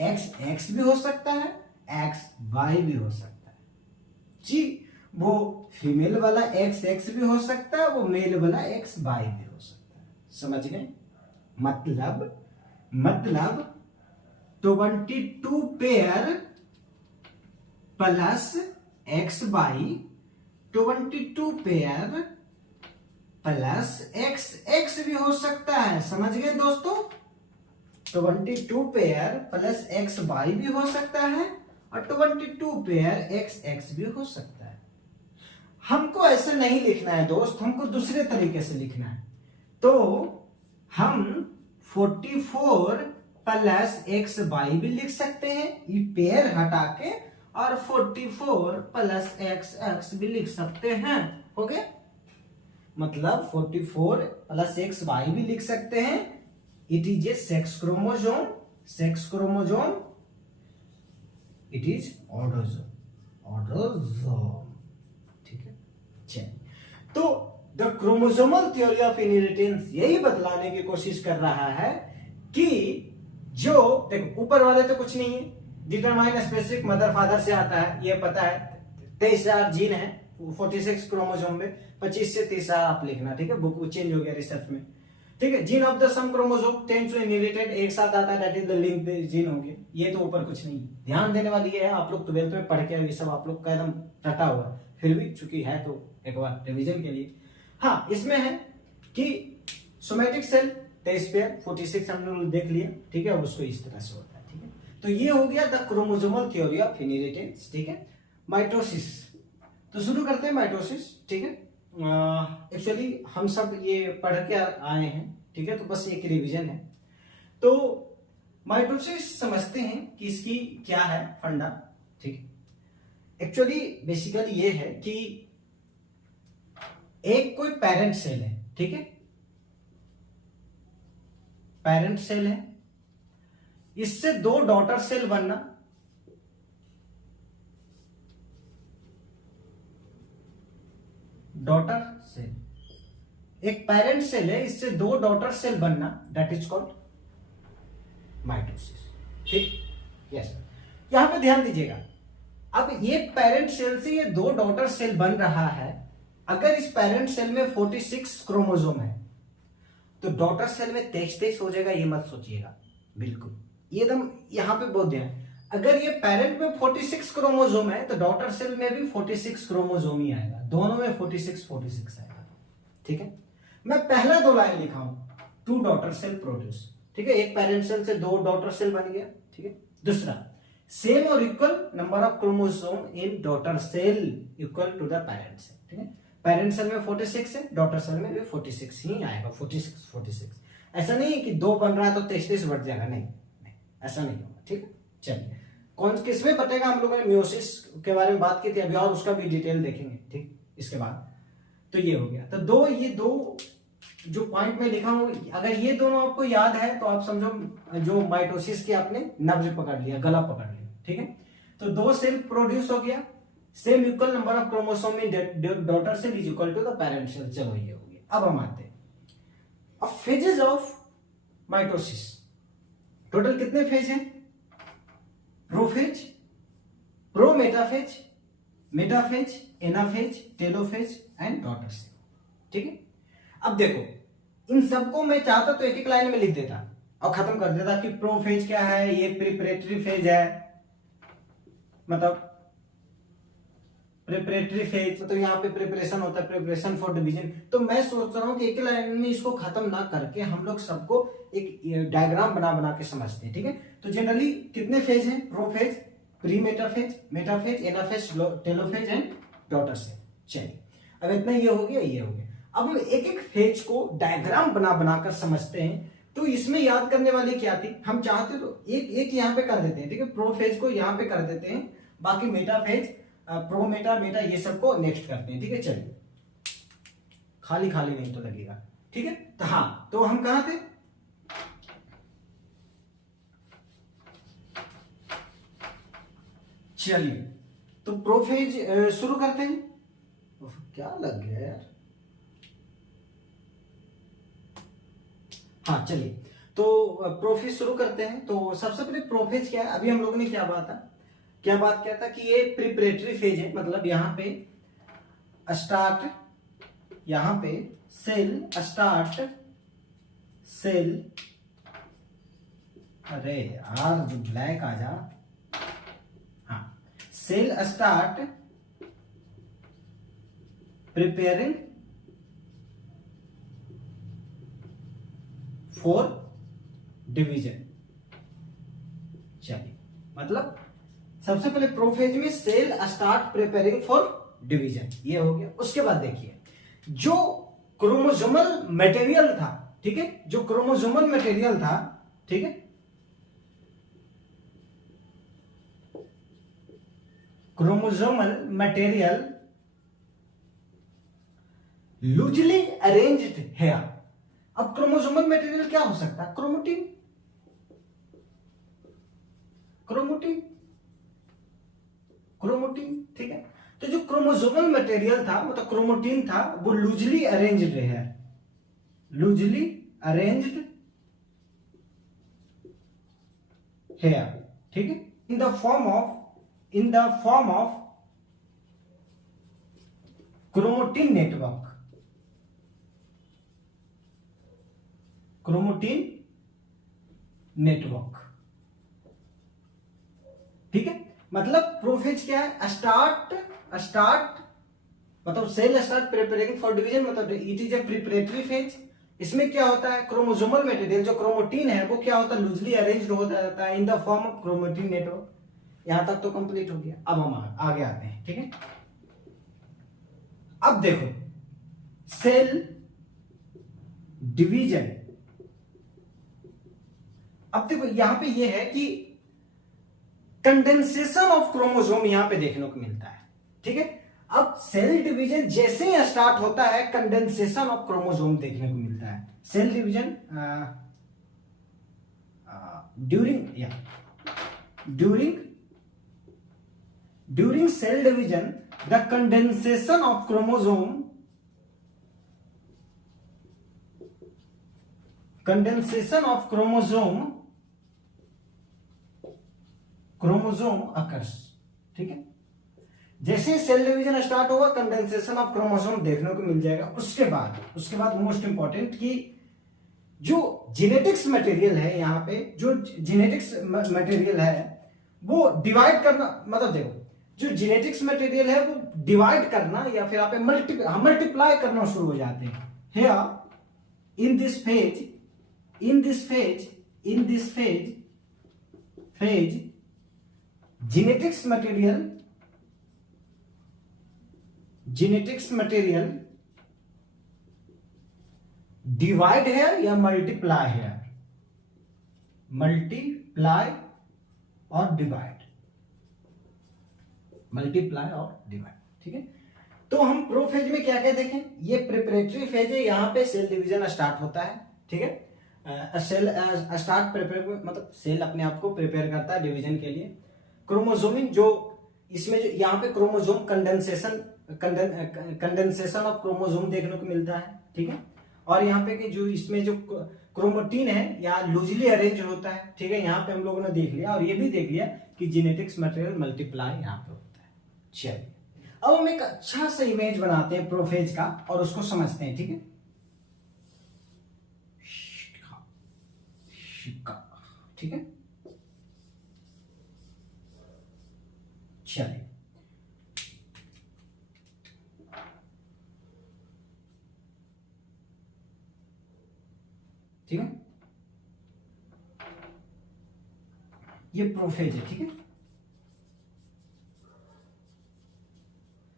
XX भी हो सकता है, XY भी हो सकता है जी। वो फीमेल वाला XX भी हो सकता है, वो मेल वाला XY भी हो सकता है। समझ गए? मतलब 22 pair plus XY, 22 pair plus XX भी हो सकता है। समझ गए दोस्तों? 22 पेयर प्लस XY भी हो सकता है और 22 पेयर XX भी हो सकता है। हमको ऐसे नहीं लिखना है दोस्त, हमको दूसरे तरीके से लिखना है। तो हम 44 प्लस XY भी लिख सकते हैं, ये पेयर हटा के, और 44 प्लस XX भी लिख सकते हैं। हो गया? मतलब 44 प्लस XY भी लिख सकते हैं। It is a sex chromosome, it is autosome, ठीक है। चलिए, तो the chromosomal theory of inheritance यही बतलाने की कोशिश कर रहा है कि जो देखो ऊपर वाले तो कुछ नहीं है, डिटरमाइन स्पेसिफिक मदर फादर से आता है, ये पता है। 23,000 जीन है 46 क्रोमोसोम में, 25 से 30 आप लिखना, ठीक है, बुक चेंज हो गया रिसर्च में, ठीक है। Gene of the same chromosome tends to inherited एक साथ आता है, that is the link gene हो गया। ये तो ऊपर कुछ नहीं, ध्यान देने वाली ये है, आप लोग 12th में पढ़ के ये सब आप लोग का एकदम रटा हुआ है, फिर भी चूंकि है तो एक बार रिवीजन के लिए। हाँ, इसमें है कि सोमैटिक सेल 23 पेयर 46 हम लोग देख लिया, ठीक है, उसको इस तरह से होता है, ठीक है। तो ये हो गया the chromosomal theory of inheritance, ठीक है। माइटोसिस, तो शुरू करते हैं माइटोसिस, ठीक है। एक्चुअली हम सब ये पढ़ के आए हैं, ठीक है, तो बस एक रिवीजन है। तो माइटोसिस समझते हैं कि इसकी क्या है फंडा, ठीक है। एक्चुअली बेसिकली ये है कि एक कोई पेरेंट सेल है, ठीक है, पेरेंट सेल है, इससे 2 डॉटर सेल बनना, डॉटर सेल, एक पेरेंट सेल है, इससे 2 डॉटर सेल बनना, दैट इज कॉल्ड माइटोसिस, ठीक, यस। यहां पे ध्यान दीजिएगा, अब ये पेरेंट सेल से ये 2 डॉटर सेल बन रहा है। अगर इस पेरेंट सेल में 46 क्रोमोसोम है तो डॉटर सेल में 23 हो जाएगा, ये मत सोचिएगा, बिल्कुल ये एकदम यहां पे बहुत ध्यान। अगर ये पेरेंट में 46 क्रोमोसोम है तो डॉटर सेल में भी 46 क्रोमोसोम ही आएगा, दोनों में 46 आएगा, ठीक है। मैं पहला 2 लाइन लिखा हूं, 2 डॉटर सेल प्रोड्यूस, ठीक है, एक पेरेंट सेल से 2 डॉटर सेल बन गया, ठीक है। दूसरा, सेम और equal number of chromosome in daughter cell equal to the parent cell, ठीक है। पेरेंट सेल में 46 है, डॉटर सेल में भी 46 ही आएगा, 46। ऐसा नहीं है कि 2 बन रहा है तो 33 बढ़ जाएगा, नहीं, ऐसा नहीं होगा, ठीक है। चलिए, कौन किसमें बटेगा, हम लोगों ने मियोसिस के बारे में बात की थी अभी, और उसका भी डिटेल देखेंगे, ठीक, इसके बाद। तो ये हो गया, तो ये दो जो पॉइंट में लिखा हूं, अगर ये दोनों आपको याद है तो आप समझो जो माइटोसिस की आपने नब्ज पकड़ लिया, गला पकड़ लिया, ठीक है। तो 2 सेल प्रोड्यूस हो गया, same equal number of chromosome in daughter cell is equal to the parent cell. चलो ये हो गया। अब हम आते हैं अब फेजेस ऑफ माइटोसिस। टोटल कितने फेज हैं? Prophase, prometaphase, metaphase, anaphase, telophase and daughter cell, ठीक है। अब देखो, इन सबको मैं चाहता तो एक लाइन में लिख देता और खत्म कर देता कि प्रोफेज क्या है, ये प्रिपरेटरी फेज है, मतलब प्रिपरेटरी फेज, तो यहाँ पे प्रिपरेशन होता है, प्रिपरेशन फॉर डिवीजन। तो मैं सोच रहा हूं कि एक लाइन में इसको खत्म ना करके हम लोग सबको एक डायग्राम बना के समझते हैं, ठीक है। तो जनरली कितने फेज हैं? Prophase, pre metaphase, metaphase, anaphase, telophase and daughter cell. चलिए, अब इतना ये हो गया, ये हो गया। अब हम एक एक फेज को डायग्राम बना कर समझते हैं। तो इसमें याद करने वाली क्या थी, हम चाहते तो एक एक यहाँ पे कर देते हैं, ठीक है, प्रोफेज को यहाँ पे कर देते हैं, बाकी मेटाफेज, प्रोमेटा, मेटा, ये सबको नेक्स्ट करते हैं, ठीक है। चलिए, खाली खाली नहीं तो लगेगा, ठीक है। तो हाँ, तो हम कहां थे? चलिए, तो प्रोफेज शुरू करते हैं। क्या लग गया यार? हाँ, चलिए, तो प्रोफेज शुरू करते हैं। तो सबसे पहले प्रोफेज क्या है? अभी हम लोगों ने क्या बात किया था कि ये प्रिपरेटरी फेज है, मतलब यहां पे स्टार्ट, यहां पे सेल स्टार्ट, सेल, अरे यार जो ब्लैक आ जा, हाँ, cell start preparing for division. चलिए, मतलब सबसे पहले प्रोफेज में cell start preparing for division, ये हो गया। उसके बाद देखिए, जो क्रोमोसोमल मटेरियल था, ठीक है, जो क्रोमोसोमल मटेरियल था, ठीक है, क्रोमोसोमल मटेरियल लूजली अरेंज्ड है। अब क्रोमोसोमल मटेरियल क्या हो सकता है? क्रोमोटिन, क्रोमोटिन, क्रोमोटिन, ठीक है। तो जो क्रोमोसोमल मटेरियल था, मतलब क्रोमोटिन था, वो लूजली अरेंज्ड है, लूजली अरेंज्ड हेयर, ठीक है, in the form of chromatin network, ठीक है। मतलब प्रोफेज क्या है, स्टार्ट मतलब cell start preparing for division, मतलब it is a preparatory phase. इसमें क्या होता है, क्रोमोसोमल मटेरियल जो क्रोमोटीन है वो क्या होता है, लूजली अरेंज्ड हो जाता है in the form of chromatin network. यहां तक तो कंप्लीट हो गया। अब हम आगे आते हैं, ठीक है। अब देखो सेल डिवीजन, अब देखो यहां पे ये है कि कंडेंसेशन ऑफ क्रोमोसोम यहां पे देखने को मिलता है, ठीक है। अब सेल डिवीजन जैसे ही स्टार्ट होता है कंडेंसेशन ऑफ क्रोमोसोम देखने को मिलता है। Cell division during cell division the condensation of chromosome occurs, ठीक है। जैसे सेल डिवीजन स्टार्ट होगा कंडेंसेशन ऑफ क्रोमोसोम देखने को मिल जाएगा। उसके बाद मोस्ट इंपॉर्टेंट कि जो जेनेटिक्स मटेरियल है, यहाँ पे जो जेनेटिक्स मटेरियल है वो डिवाइड करना, मतलब देखो जो जेनेटिक्स मटेरियल है वो डिवाइड करना या फिर यहाँ पे मल्टीप्लाई करना शुरू हो जाते हैं। Here in this phase genetics material divide है या मल्टीप्लाई है, मल्टीप्लाई और डिवाइड, ठीक है। तो हम प्रोफेज में क्या क्या देखें, ये प्रिपरेटरी फेज है, यहां पे सेल डिवीजन स्टार्ट होता है, ठीक है। सेल स्टार्ट प्रिपेयर मतलब सेल अपने आप को प्रिपेयर करता है डिवीजन के लिए। क्रोमोसोमिंग जो इसमें जो यहाँ पे क्रोमोसोम कंडेंसेशन ऑफ क्रोमोसोम देखने को मिलता है, ठीक है। और यहाँ पे कि जो इसमें जो क्रोमोटीन है यहाँ लूजली अरेंज होता है, ठीक है। यहाँ पे हम लोगों ने देख लिया और ये भी देख लिया कि जेनेटिक्स मटेरियल मल्टीप्लाई यहाँ पे होता है। चलिए अब हम एक अच्छा सा इमेज बनाते हैं प्रोफेज का और उसको समझते हैं, ठीक है। ठीक है, चलिए ठीक है, ये प्रोफेज है, ठीक है।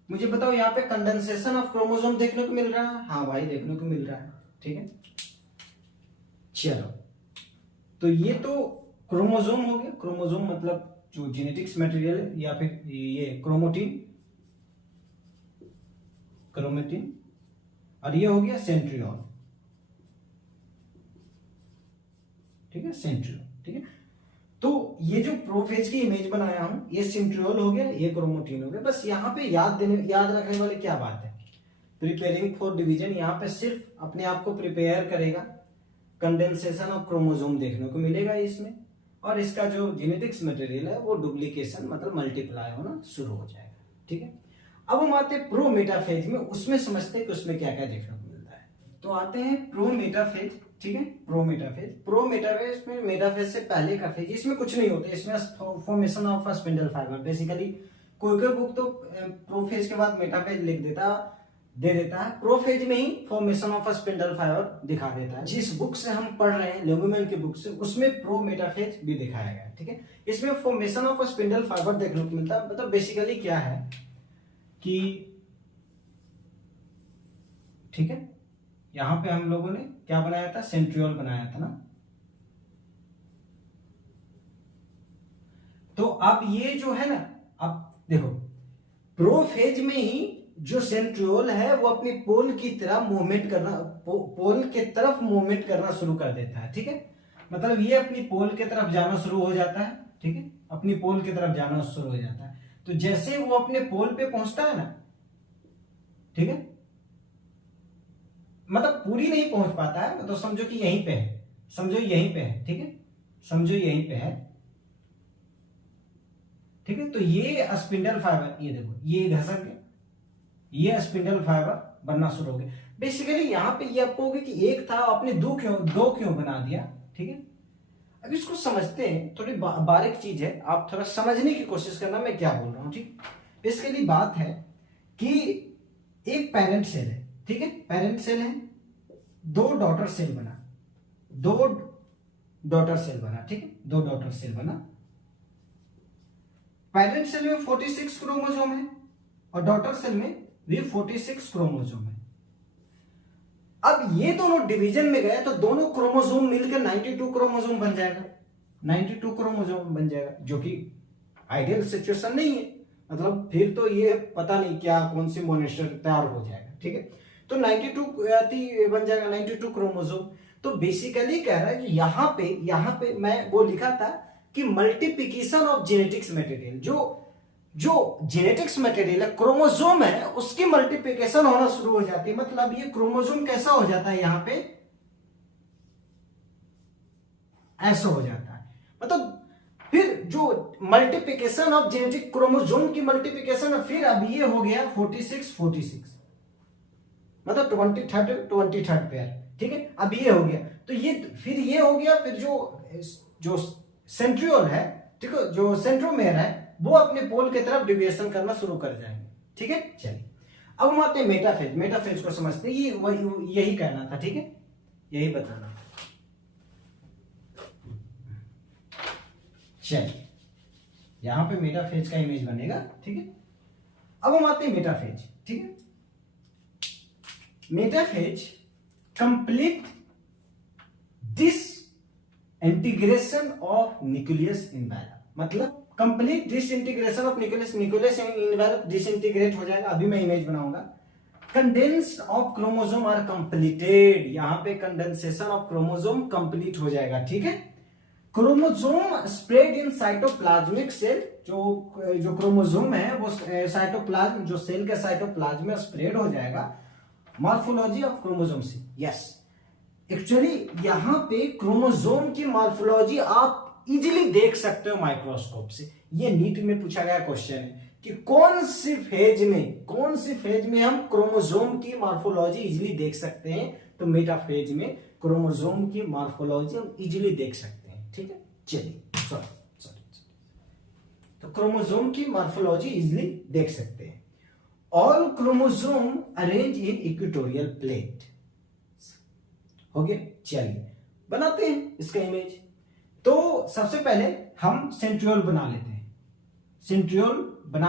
मुझे बताओ यहाँ पे कंडेंसेशन ऑफ क्रोमोसोम देखने को मिल रहा है? हाँ भाई देखने को मिल रहा है, ठीक है। चलो तो ये तो क्रोमोसोम हो गया। क्रोमोसोम मतलब जो जेनेटिक्स मटेरियल है या फिर ये क्रोमोटीन और ये हो गया सेंट्रियोल, ठीक है, सेंट्रियोल, ठीक है। तो ये जो प्रोफेज की इमेज बनाया हूं ये सेंट्रियोल हो गया, ये क्रोमोटीन हो गया। बस यहाँ पे याद रखने वाली क्या बात है, प्रिपेयरिंग फॉर डिवीजन, यहाँ पे सिर्फ अपने आप को प्रिपेयर करेगा, कंडेंसेशन ऑफ क्रोमोसोम देखने को मिलेगा इसमें, और इसका जो जेनेटिक्स मटेरियल है वो डुप्लीकेशन मतलब मल्टीप्लाई होना शुरू हो जाएगा, ठीक है। अब हम आते हैं प्रो मेटाफेज में, उसमें समझते हैं कि उसमें क्या क्या देखने को मिलता है। तो आते हैं प्रो मेटाफेज, ठीक है। प्रो मेटाफेज में मेटाफेज से पहले का फेज, इसमें कुछ नहीं होता, इसमें formation of a spindle fibre. Basically कोई बुक तो प्रोफेज के बाद मेटाफेज दे देता है, प्रोफेज में ही formation of a spindle fibre दिखा देता है। जिस बुक से हम पढ़ रहे हैं लेगुमेन की बुक से, उसमें प्रो मेटाफेज भी दिखाया गया है, ठीक है। इसमें formation of a spindle fibre देखने को मिलता है। मतलब बेसिकली क्या है कि, ठीक है, यहां पे हम लोगों ने क्या बनाया था, सेंट्रियोल बनाया था ना। तो अब ये जो है ना, अब देखो प्रोफेज में ही जो सेंट्रियोल है वो अपनी पोल की तरफ मूवमेंट करना, पोल के तरफ मूवमेंट करना शुरू कर देता है, ठीक है। मतलब ये अपनी पोल के तरफ जाना शुरू हो जाता है, ठीक है, अपनी पोल की तरफ जाना शुरू हो जाता है। तो जैसे वो अपने पोल पे पहुंचता है ना, ठीक है, मतलब पूरी नहीं पहुंच पाता है, तो समझो कि यहीं पे है, ठीक है, समझो यहीं पे है। ठीक है। तो ये स्पिंडल फाइबर, ये देखो ये घसक गया, ये स्पिंडल फाइबर बनना शुरू हो गया। बेसिकली यहाँ पे ये आपको होगा कि एक था, आपने दो क्यों बना दिया, ठीक है। अब इसको समझते हैं, थोड़ी बारीक चीज है, आप थोड़ा समझने की कोशिश करना मैं क्या बोल रहा हूँ, ठीक। बेसिकली बात है कि एक पेरेंट सेल है, ठीक है, पेरेंट सेल है, दो डॉटर सेल बना, ठीक है, दो डॉटर सेल बना। पेरेंट सेल में 46 क्रोमोसोम है और डॉटर सेल में भी 46 क्रोमोसोम है। अब ये दोनों डिवीजन में गए तो दोनों क्रोमोसोम मिलकर 92 क्रोमोसोम बन जाएगा, 92 क्रोमोसोम बन जाएगा, जो कि आइडियल सिचुएशन नहीं है। मतलब फिर तो ये पता नहीं क्या कौन सी मोनेस्टर तैयार हो जाएगा, ठीक है। तो 92 बन जाएगा, 92 क्रोमोसोम। तो बेसिकली कह रहा है कि यहाँ पे मैं वो लिखा था कि मल्टीप्लिकेशन ऑफ जेनेटिक्स मटेरियल, जो जेनेटिक्स मटेरियल है, क्रोमोसोम है, उसकी मल्टीप्लिकेशन होना शुरू हो जाती है। मतलब ये क्रोमोसोम कैसा हो जाता है, यहां पे ऐसा हो जाता है। मतलब फिर जो मल्टीप्लिकेशन ऑफ जेनेटिक क्रोमोसोम की मल्टीप्लिकेशन है, फिर अब ये हो गया 46, मतलब 23rd पेयर, ठीक है। अब ये हो गया, तो ये फिर ये हो गया, फिर जो सेंट्रियोल है, ठीक है, जो सेंट्रोमेयर है, वो अपने पोल की तरफ डिविएशन करना शुरू कर जाएंगे, ठीक है। चलिए अब हम आते हैं मेटाफेज। मेटाफेज को समझते हैं, ये यही कहना था, ठीक है, यही बताना था। चलिए यहां पे मेटाफेज का इमेज बनेगा, ठीक है। अब हम आते हैं मेटाफेज, ठीक है। Metaphase complete disintegration of nucleus involve, मतलब complete disintegration of nucleus involve disintegrate हो जाएगा। अभी मैं इमेज बनाऊंगा। Condensed of chromosome are completed, यहां पे कंडेंसेशन ऑफ क्रोमोसोम कंप्लीट हो जाएगा, ठीक है। Chromosome spread in cytoplasmic cell, जो क्रोमोसोम है वो साइटोप्लाज्म, जो सेल के साइटोप्लाज्म में स्प्रेड हो जाएगा। मॉर्फोलॉजी ऑफ क्रोमोसोम से, यस, एक्चुअली यहां पे क्रोमोसोम की मॉर्फोलॉजी आप इजीली देख सकते हो माइक्रोस्कोप से। ये नीट में पूछा गया क्वेश्चन है कि कौन सी फेज में हम क्रोमोसोम की मॉर्फोलॉजी इजीली देख सकते हैं। तो मेटाफेज में क्रोमोसोम की मॉर्फोलॉजी हम इजीली देख सकते हैं, ठीक है। चलिए सॉरी, तो क्रोमोसोम की मॉर्फोलॉजी इजीली देख सकते हैं। All chromosome arrange in equatorial plate, हो गया। चलिए बनाते हैं इसका इमेज। तो सबसे पहले हम सेंट्रियोल बना लेते हैं, सेंट्रियोल बन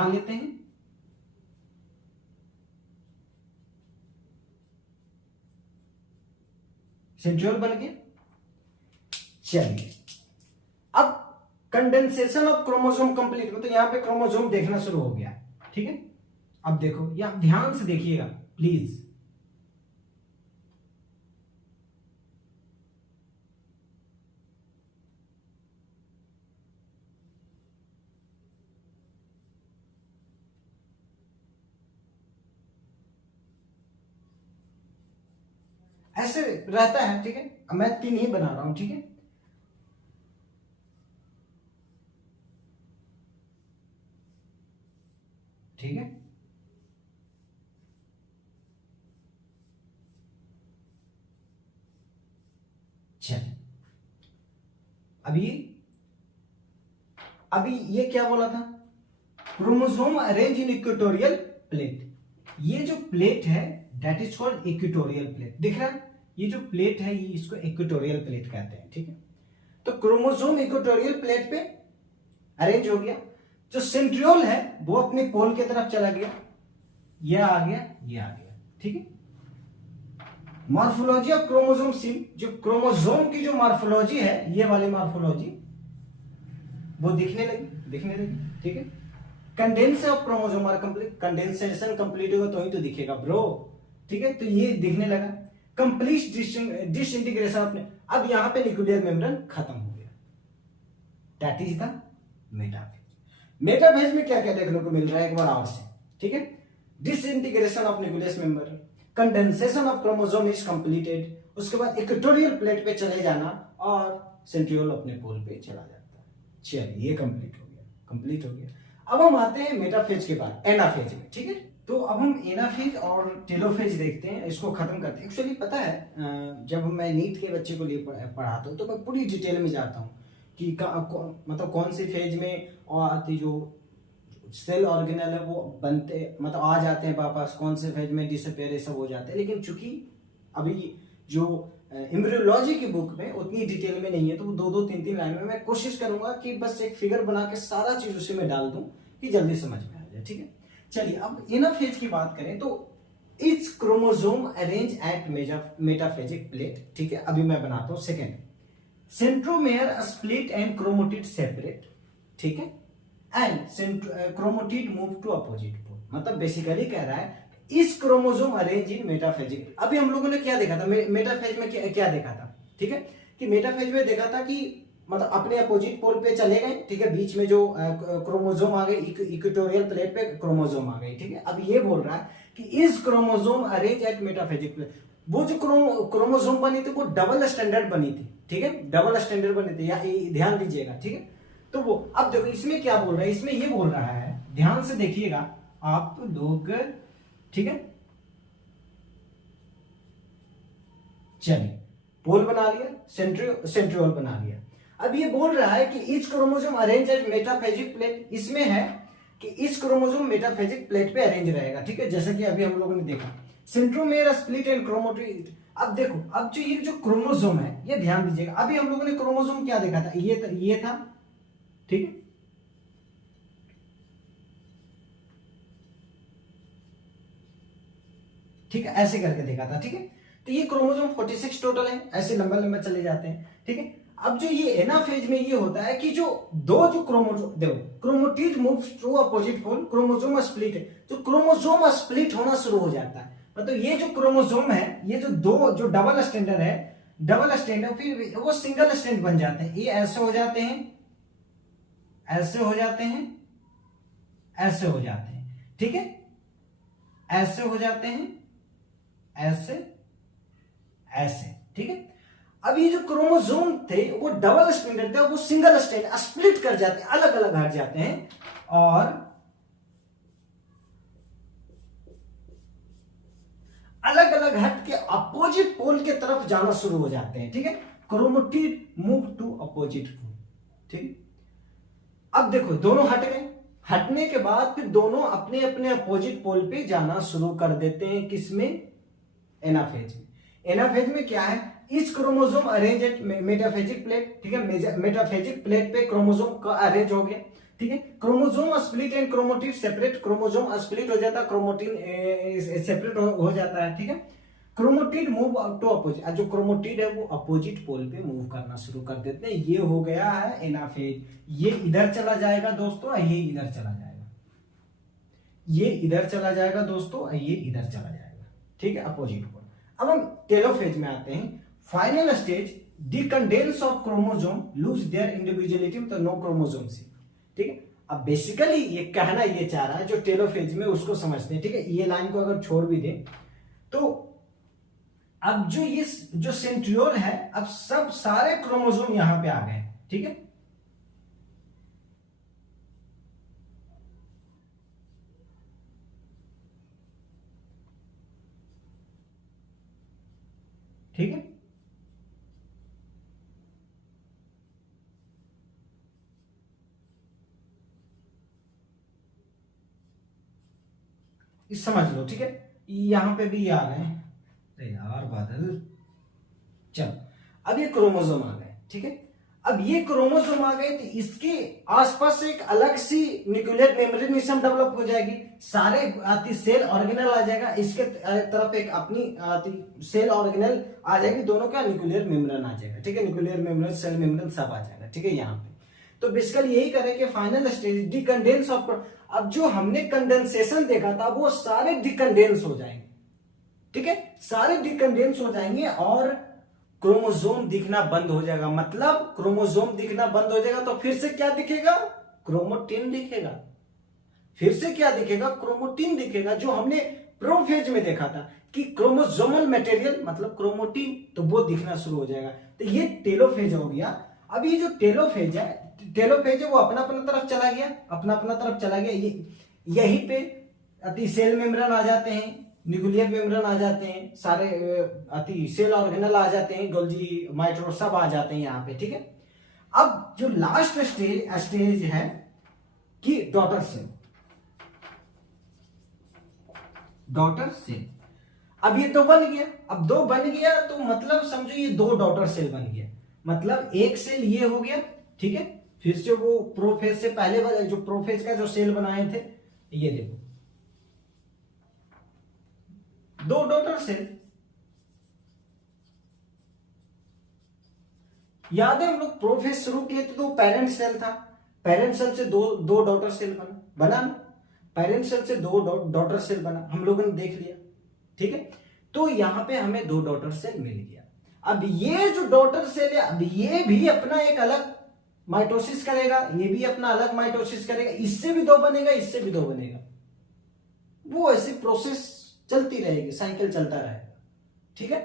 गया। चलिए अब कंडेंसेशन ऑफ क्रोमोसोम कंप्लीट, मतलब यहां पे क्रोमोसोम देखना शुरू हो गया, ठीक है। अब देखो, यहां ध्यान से देखिएगा प्लीज। ऐसे रहता है, ठीक है। अब मैं 3 ही बना रहा हूं, ठीक है। ठीक है, चलिए अभी ये क्या बोला था, chromosome arrange in equatorial plate. ये जो प्लेट है that is called equatorial plate, दिख रहा है। ये जो प्लेट है, ये इसको इक्वेटोरियल प्लेट कहते हैं, ठीक है। तो क्रोमोसोम इक्वेटोरियल प्लेट पे अरेंज हो गया। जो सेंट्रियोल है वो अपने पोल की तरफ चला गया, ये आ गया, ठीक है। मॉर्फोलॉजी ऑफ क्रोमोसोम सिम, जो क्रोमोसोम की जो मॉर्फोलॉजी है, ये वाली मॉर्फोलॉजी वो दिखने लगी, ठीक है। Condense of chromosome are complete, condensation complete होगा तो ही तो दिखेगा ब्रो, ठीक है। तो ये दिखने लगा। कंप्लीट डिसइंटीग्रेशन अपने, अब यहां पे न्यूक्लियर मेम्ब्रेन खत्म हो गया, that is the metaphase. Metaphase में क्या क्या देखने को मिल रहा है एक बार और से, ठीक है। Disintegration of nucleus member, condensation of chromosome is completed, उसके बाद इक्वेटोरियल प्लेट पे चले जाना और सेंट्रियोल अपने पोल पे चला जाता है। चलिए ये कंप्लीट हो गया। अब हम आते हैं मेटाफेज के बाद एनाफेज में, ठीक है। तो अब हम एनाफेज और टेलोफेज देखते हैं, इसको खत्म करते हैं। एक्चुअली पता है जब मैं नीट के बच्चे को लिए पढ़ाता हूँ तो मैं पूरी डिटेल में जाता हूँ कि मतलब कौन सी फेज में और आती जो सेल ऑर्गेनल है वो बनते मतलब आ जाते हैं वापस, कौन से फेज में डिसअपियर सब हो जाते हैं। लेकिन चूंकि अभी जो एम्ब्रियोलॉजी की बुक में उतनी डिटेल में नहीं है तो वो 2-2, 3-3 लाइन में मैं कोशिश करूंगा कि बस एक फिगर बना के सारा चीज उसी में डाल दूं कि जल्दी समझ में आ जाए, ठीक है। चलिए अब एनाफेज की बात करें तो each chromosome arrange at metaphasic plate, ठीक है। अभी मैं बनाता हूं second, centromere split and chromatid separate, ठीक है, and chromatid move to opposite pole. मतलब बेसिकली कह रहा है इस क्रोमोसोम अरेंज इन मेटाफेजिक। अभी हम लोगों ने क्या देखा था मेटाफेज में, क्या देखा था, ठीक है, कि मेटाफेज में देखा था कि मतलब अपने अपोजिट पोल पे चले गए, ठीक है, बीच में जो क्रोमोसोम आ गए, इक्वेटोरियल प्लेट पे क्रोमोसोम आ गई, ठीक है। अब ये बोल रहा है कि इस chromosome arrange at metaphasic plate, वो जो क्रोमोसोम बनी थी वो डबल स्टैंडर्ड बनी थी, ठीक है, डबल स्टैंडर्ड बनी थी, या ध्यान दीजिएगा, ठीक है। तो वो अब देखो इसमें क्या बोल रहा है, इसमें ये बोल रहा है, ध्यान से देखिएगा आप लोग, ठीक है। चलिए पोल बना लिया, सेंट्रियोल बना लिया। अब ये बोल रहा है कि etch chromosome arrange at metaphasic plate, इसमें है कि इस क्रोमोसोम मेटाफेजिक प्लेट पे अरेंज रहेगा, ठीक है, जैसे कि अभी हम लोगों ने देखा सेंट्रोमेयर स्प्लिट एंड क्रोमोटिड। अब देखो अब जो ये जो क्रोमोसोम है ये ध्यान दीजिएगा, अभी हम लोगों ने क्रोमोसोम क्या देखा था, ये था, ठीक है, ठीक है, ऐसे करके देखा था, ठीक है। तो ये क्रोमोसोम 46 टोटल है, ऐसे लंबा लंबा चले जाते हैं, ठीक है। अब जो ये एनाफेज में ये होता है कि जो क्रोमोसोम देखो, chromatid moves to opposite pole, chromosome split है, जो क्रोमोसोम स्प्लिट होना शुरू हो जाता है। मतलब ये जो क्रोमोसोम है, ये जो डबल स्टैंडर्ड है, डबल स्टैंडर्ड फिर वो सिंगल स्टैंड बन जाते हैं, ये ऐसे हो जाते हैं, ऐसे हो जाते हैं, ऐसे हो जाते हैं, ठीक है, ऐसे हो जाते हैं, ऐसे ऐसे, ठीक है। अब ये जो क्रोमोसोम थे वो डबल स्टैंडर्ड थे, वो सिंगल स्टैंड स्प्लिट कर जाते हैं, अलग अलग हट जाते हैं और अलग अलग हट के अपोजिट पोल के तरफ जाना शुरू हो जाते हैं, ठीक है। क्रोमोटिड मूव टू अपोजिट पोल, ठीक। अब देखो दोनों हट गए, हटने के बाद फिर दोनों अपने अपने अपोजिट पोल पे जाना शुरू कर देते हैं, किसमें, एनाफेज में। एनाफेज में क्या है, इस chromosome arrange at metaphasic plate, ठीक है, मेटाफेजिक प्लेट पे क्रोमोसोम का अरेंज हो गया, ठीक है। Chromosome split and chromatid separate, chromosome split हो जाता है, क्रोमोटिन सेपरेट हो जाता है, ठीक है। क्रोमोटिड मूव टू अपोजिट, जो क्रोमोटिड है वो अपोजिट पोल पे मूव करना शुरू कर देते हैं। ये हो गया है एनाफेज। ये इधर चला जाएगा दोस्तों, ये इधर चला जाएगा, ये इधर चला जाएगा दोस्तों, ये इधर चला जाएगा, ठीक है, अपोजिट पोल। अब हम टेलोफेज में आते हैं, final stage, decondense of chromosome loose their individuality, तो नो क्रोमोसोम सी, ठीक है। अब बेसिकली ये कहना ये चाह रहा है जो टेलोफेज में उसको समझते हैं, ठीक है। ये लाइन को अगर छोड़ भी दें तो अब जो सेंट्रियोल है, अब सब सारे क्रोमोसोम यहां पे आ गए, ठीक है, ठीक है। इस समझ लो, ठीक है, यहां पे भी आ गए, अरे यार बादल, चलो अब ये क्रोमोसोम आ गए, ठीक है। अब ये क्रोमोसोम आ गए तो इसके आसपास से एक अलग सी न्यूक्लियर मेम्ब्रेन डेवलप हो जाएगी, सारे आती सेल ऑर्गेनल आ जाएगा, इसके तरफ एक अपनी सेल ऑर्गेनल आ जाएगी, दोनों का न्यूक्लियर मेम्ब्रेन आ जाएगा, ठीक है, न्यूक्लियर मेम्ब्रेन, सेल मेम्ब्रेन सब आ जाएगा, ठीक है, यहाँ पे। तो बेसिकली यही करें फाइनल स्टेज डिकंडेंस ऑफ, अब जो हमने कंडेंसेशन देखा था वो सारे डिकंडेंस हो जाएंगे, ठीक है, सारे डिकंडेंस हो जाएंगे और क्रोमोसोम दिखना बंद हो जाएगा। मतलब क्रोमोसोम दिखना बंद हो जाएगा तो फिर से क्या दिखेगा, क्रोमोटिन दिखेगा, फिर से क्या दिखेगा, क्रोमोटिन दिखेगा, जो हमने प्रोफेज में देखा था कि क्रोमोसोमल मटेरियल मतलब क्रोमोटिन, तो वो दिखना शुरू हो जाएगा। तो ये टेलोफेज हो गया। अब ये जो टेलोफेज है, टेलोफेज है वो अपना अपना तरफ चला गया, अपना अपना तरफ चला गया। यहीं पे अति सेल मेम्ब्रेन आ जाते हैं, न्यूक्लियर मेम्ब्रेन आ जाते हैं, सारे अति सेल ऑर्गेनल आ जाते हैं, गोल्जी माइक्रो सब आ जाते हैं यहाँ पे, ठीक है। अब जो लास्ट स्टेज है कि डॉटर सेल। डॉटर सेल, अब ये तो बन गया, अब 2 बन गया तो मतलब समझो ये 2 डॉटर सेल बन गया, मतलब एक सेल ये हो गया, ठीक है। फिर से वो प्रोफेज से पहले जो प्रोफेज का जो सेल बनाए थे, ये देखो 2 डॉटर सेल। याद है हम लोग प्रोफेज शुरू किए थे तो पेरेंट सेल था, पेरेंट सेल से दो डॉटर सेल बना ना, पेरेंट सेल से 2 डॉटर सेल बना, हम लोगों ने देख लिया, ठीक है। तो यहां पे हमें 2 डॉटर सेल मिल गया। अब ये जो डॉटर सेल है, अब ये भी अपना एक अलग माइटोसिस करेगा, ये भी अपना अलग माइटोसिस करेगा, इससे भी 2 बनेगा, इससे भी 2 बनेगा, वो ऐसी प्रोसेस चलती रहेगी, साइकिल चलता रहेगा, ठीक है।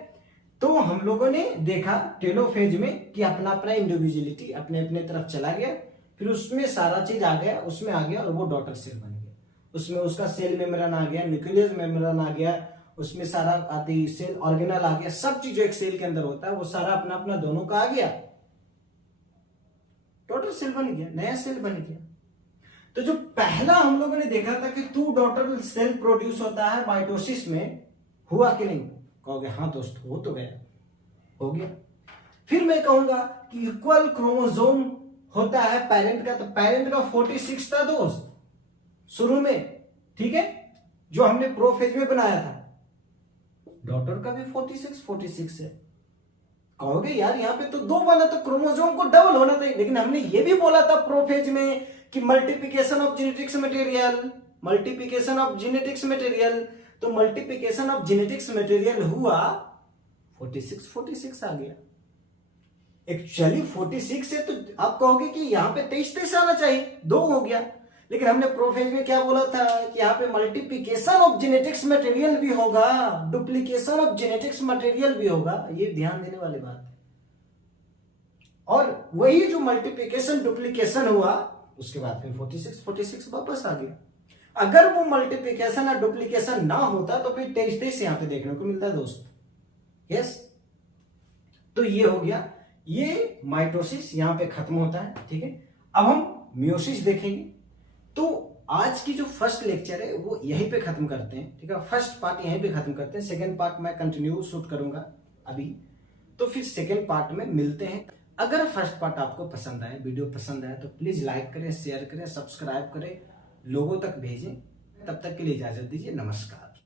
तो हम लोगों ने देखा टेलोफेज में कि अपना अपना इंडिविजुअलिटी अपने अपने तरफ चला गया, फिर उसमें सारा चीज आ गया, उसमें आ गया और वो डॉटर सेल बन गया, उसमें उसका सेल मेम्ब्रेन आ गया, न्यूक्लियस मेम्ब्रेन आ गया, उसमें सारा आदि सेल ऑर्गेनल आ गया, सब चीज जो एक सेल के अंदर होता है वो सारा अपना अपना दोनों का आ गया, डॉटर सेल बन गया, नया सेल बन गया। तो जो पहला हम लोगों ने देखा था कि 2 डॉटर सेल प्रोड्यूस होता है माइटोसिस में, हुआ कि नहीं? कहोगे हाँ दोस्त हो तो गया, हो गया। फिर मैं कहूंगा कि इक्वल क्रोमोसोम होता है पेरेंट का, तो पेरेंट का 46 था दोस्त शुरू में, ठीक है, जो हमने प्रोफेज में बनाया था। डॉटर का भी 46 है। कहोगे यार यहाँ पे तो 2 बना, तो क्रोमोसोम को डबल होना चाहिए, लेकिन हमने ये भी बोला था प्रोफेज में कि multiplication of genetics material, multiplication of genetics material, तो मल्टीप्लिकेशन ऑफ जेनेटिक्स मटेरियल हुआ 46 आ गया। एक्चुअली 46 है, तो आप कहोगे कि यहाँ पे 23 आना चाहिए, 2 हो गया, लेकिन हमने प्रोफेज में क्या बोला था कि यहाँ पे मल्टीप्लिकेशन ऑफ जेनेटिक्स मटेरियल भी होगा, डुप्लीकेशन ऑफ जेनेटिक्स मटेरियल भी होगा, ये ध्यान देने वाली बात है। और वही जो मल्टीप्लिकेशन डुप्लीकेशन हुआ, उसके बाद फिर 46 वापस आ गया। अगर वो मल्टीप्लिकेशन और डुप्लीकेशन ना होता तो फिर 23 यहाँ पे देखने को मिलता है दोस्त, यस। तो ये हो गया, ये माइटोसिस यहाँ पे खत्म होता है, ठीक है। अब हम मियोसिस देखेंगे। तो आज की जो फर्स्ट लेक्चर है वो यहीं पे खत्म करते हैं, ठीक है। फर्स्ट पार्ट यहीं पे खत्म करते हैं, सेकंड पार्ट मैं कंटिन्यू शूट करूंगा अभी, तो फिर सेकंड पार्ट में मिलते हैं। अगर फर्स्ट पार्ट आपको पसंद आए, वीडियो पसंद आए, तो प्लीज लाइक करें, शेयर करें, सब्सक्राइब करें, लोगों तक भेजें। तब तक के लिए इजाजत दीजिए, नमस्कार।